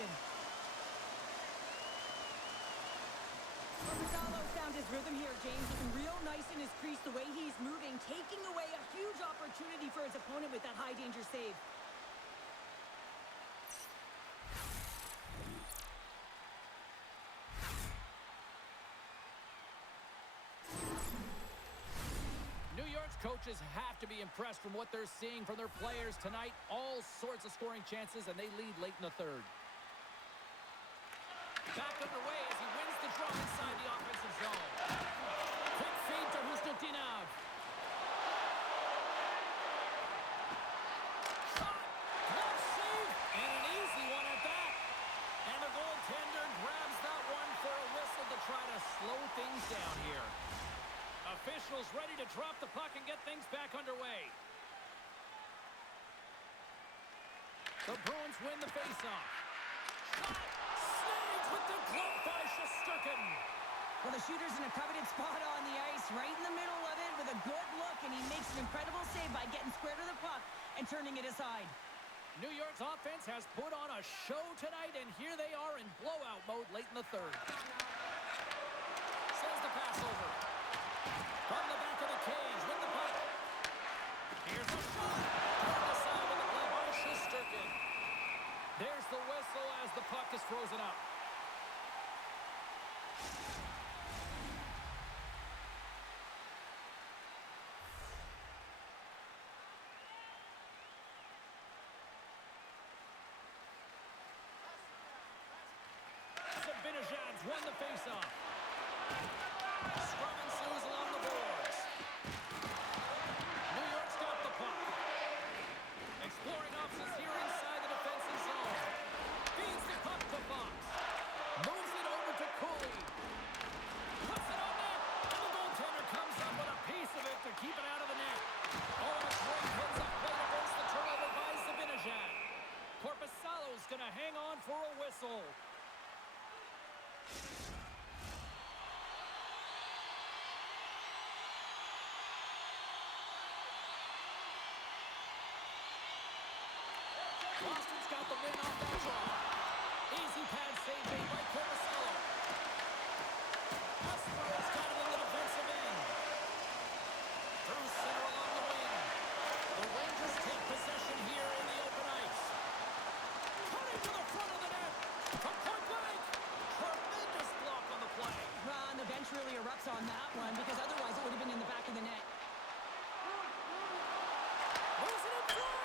possession. Gonzalo's found his rhythm here, James. Looking real nice in his crease, the way he's moving, taking away a huge opportunity for his opponent with that high-danger save. New York's coaches have to be impressed from what they're seeing from their players tonight. All sorts of scoring chances, and they lead late in the third. Back underway as he wins the draw inside the offensive zone. Quick feed to Husnutinov. Shot! Glove save! And an easy one at that. And the goaltender grabs that one for a whistle to try to slow things down here. Officials ready to drop the puck and get things back underway. The Bruins win the faceoff. Shot! Saved with the glove by Shesterkin. Well, the shooter's in a coveted spot on the ice, right in the middle of it with a good look, and he makes an incredible save by getting square to the puck and turning it aside. New York's offense has put on a show tonight, and here they are in blowout mode late in the third. Sends the pass over. From the back of the cage with the puck. Here's the shot. Turned aside with the glove by Shesterkin. There's the whistle as the puck is frozen up. Zibanejad's won the faceoff. Scrum ensues along the boards. New York's got the puck. Exploring options here inside the defensive zone. Feeds the puck to Fox. Moves it over to Cooley. Puts it on net. And the goaltender comes up with a piece of it to keep it out of the net. Oh, and a great heads-up play to force the turnover by Zibanejad. Korpisalo's going to hang on for a whistle. Boston's got the win off that draw. Easy pad save made by Korpisalo. Esposito's got it in the defensive end. Through center along the wing. The Rangers take possession here in the open ice. Cutting to the front of the net. From point blank. Tremendous block on the play. And the bench really erupts on that one because otherwise it would have been in the back of the net. Moves it in front.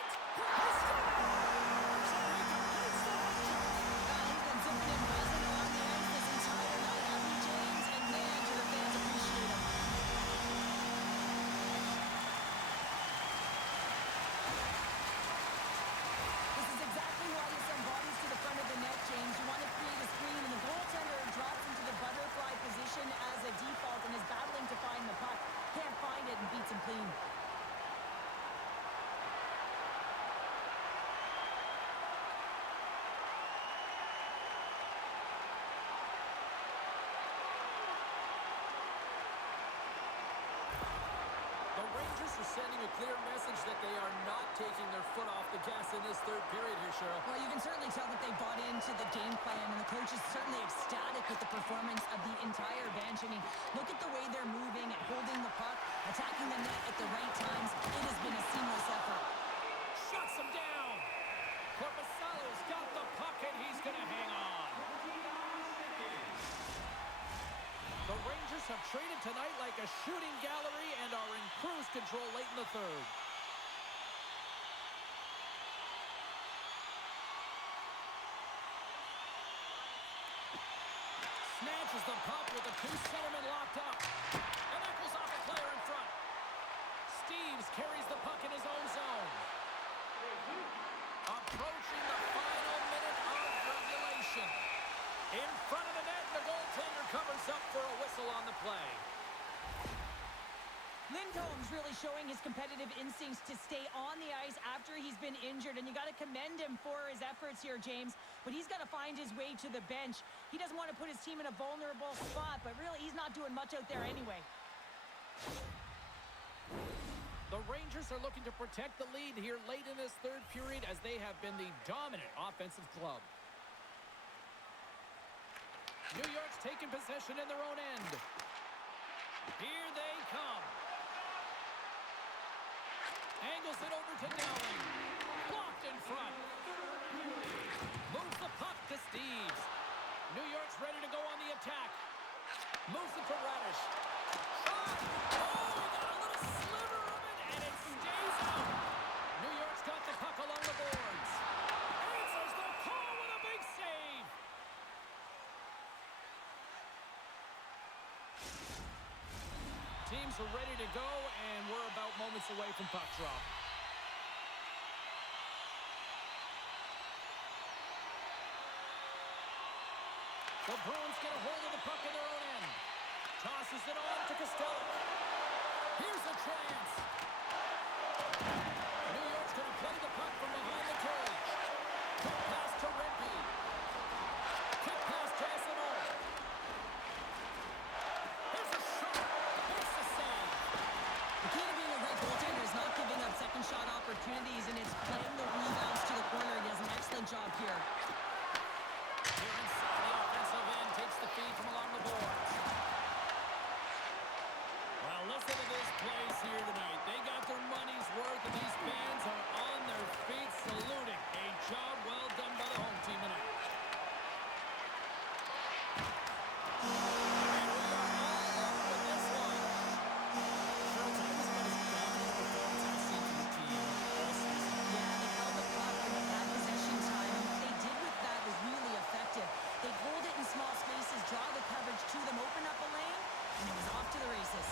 As a default and is battling to find the puck. Can't find it and beats him clean. The Rangers are sending a clear message that they are not taking their foot off the gas in this third period here, Cheryl. Well, you can certainly tell that they bought into the game plan, and the coach is certainly ecstatic with the performance of the entire bench. I mean, look at the way they're moving, holding the puck, attacking the net at the right times. It has been a seamless effort. Shuts him down. Korpisalo's got the puck, and he's going to hang on. The Rangers have traded tonight like a shooting gallery and are in cruise control late in the third. Snatches the puck with the two centermen locked up. And knuckles off a player in front. Steves carries the puck in his own zone. Approaching the final minute of regulation. In front of the net, the goaltender covers up for a whistle on the play. Lindholm's really showing his competitive instincts to stay on the ice after he's been injured, and you got to commend him for his efforts here, James. But he's got to find his way to the bench. He doesn't want to put his team in a vulnerable spot, but really he's not doing much out there anyway. The Rangers are looking to protect the lead here late in this third period as they have been the dominant offensive club. New York's taking possession in their own end. Here they come. Angles it over to Dowling. Blocked in front. Moves the puck to Steves. New York's ready to go on the attack. Moves it to Radish. Shot! Oh, he got a little sliver of it, and it stays out. New York's got the puck along the boards. Answers the call with a big save. Teams are ready to go, and we're about moments away from puck drop. The Bruins get a hold of the puck in their own end. Tosses it on to Costello. Here's a chance. New York's going to play the puck from behind the cage. Quick pass to Rempe. Quick pass to SNO. Here's a shot. Here's the save. The key to being a great goaltender is not giving up second shot opportunities, and it's playing the rebounds to the corner. He does an excellent job here. Here inside the offensive end, takes the feed from along the boards. Well, listen to this place here tonight. They got their money's worth, and these fans are on their feet saluting. A job well done by the home team tonight. And we are all over with this one. Schultz, I was about as dominant a performance I've seen from the team all season. Yeah, they held the puck and they had possession time, and what they did with that was really effective. They'd hold it in small spaces, draw the coverage to them, open up a lane, and it was off to the races.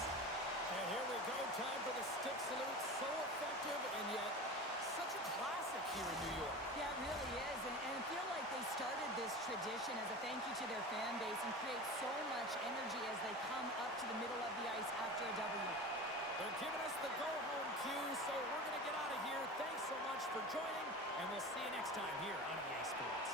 And here we go, time for the stick salute. So effective, and yet such a classic here in New York. Yeah, it really is, and I feel like they started this tradition as a thank you to their fan base and create so much energy as they come up to the middle of the ice after a W. They're giving us the go-home cue, so we're going to get out of here. Thanks so much for joining, and we'll see you next time here on EA Sports.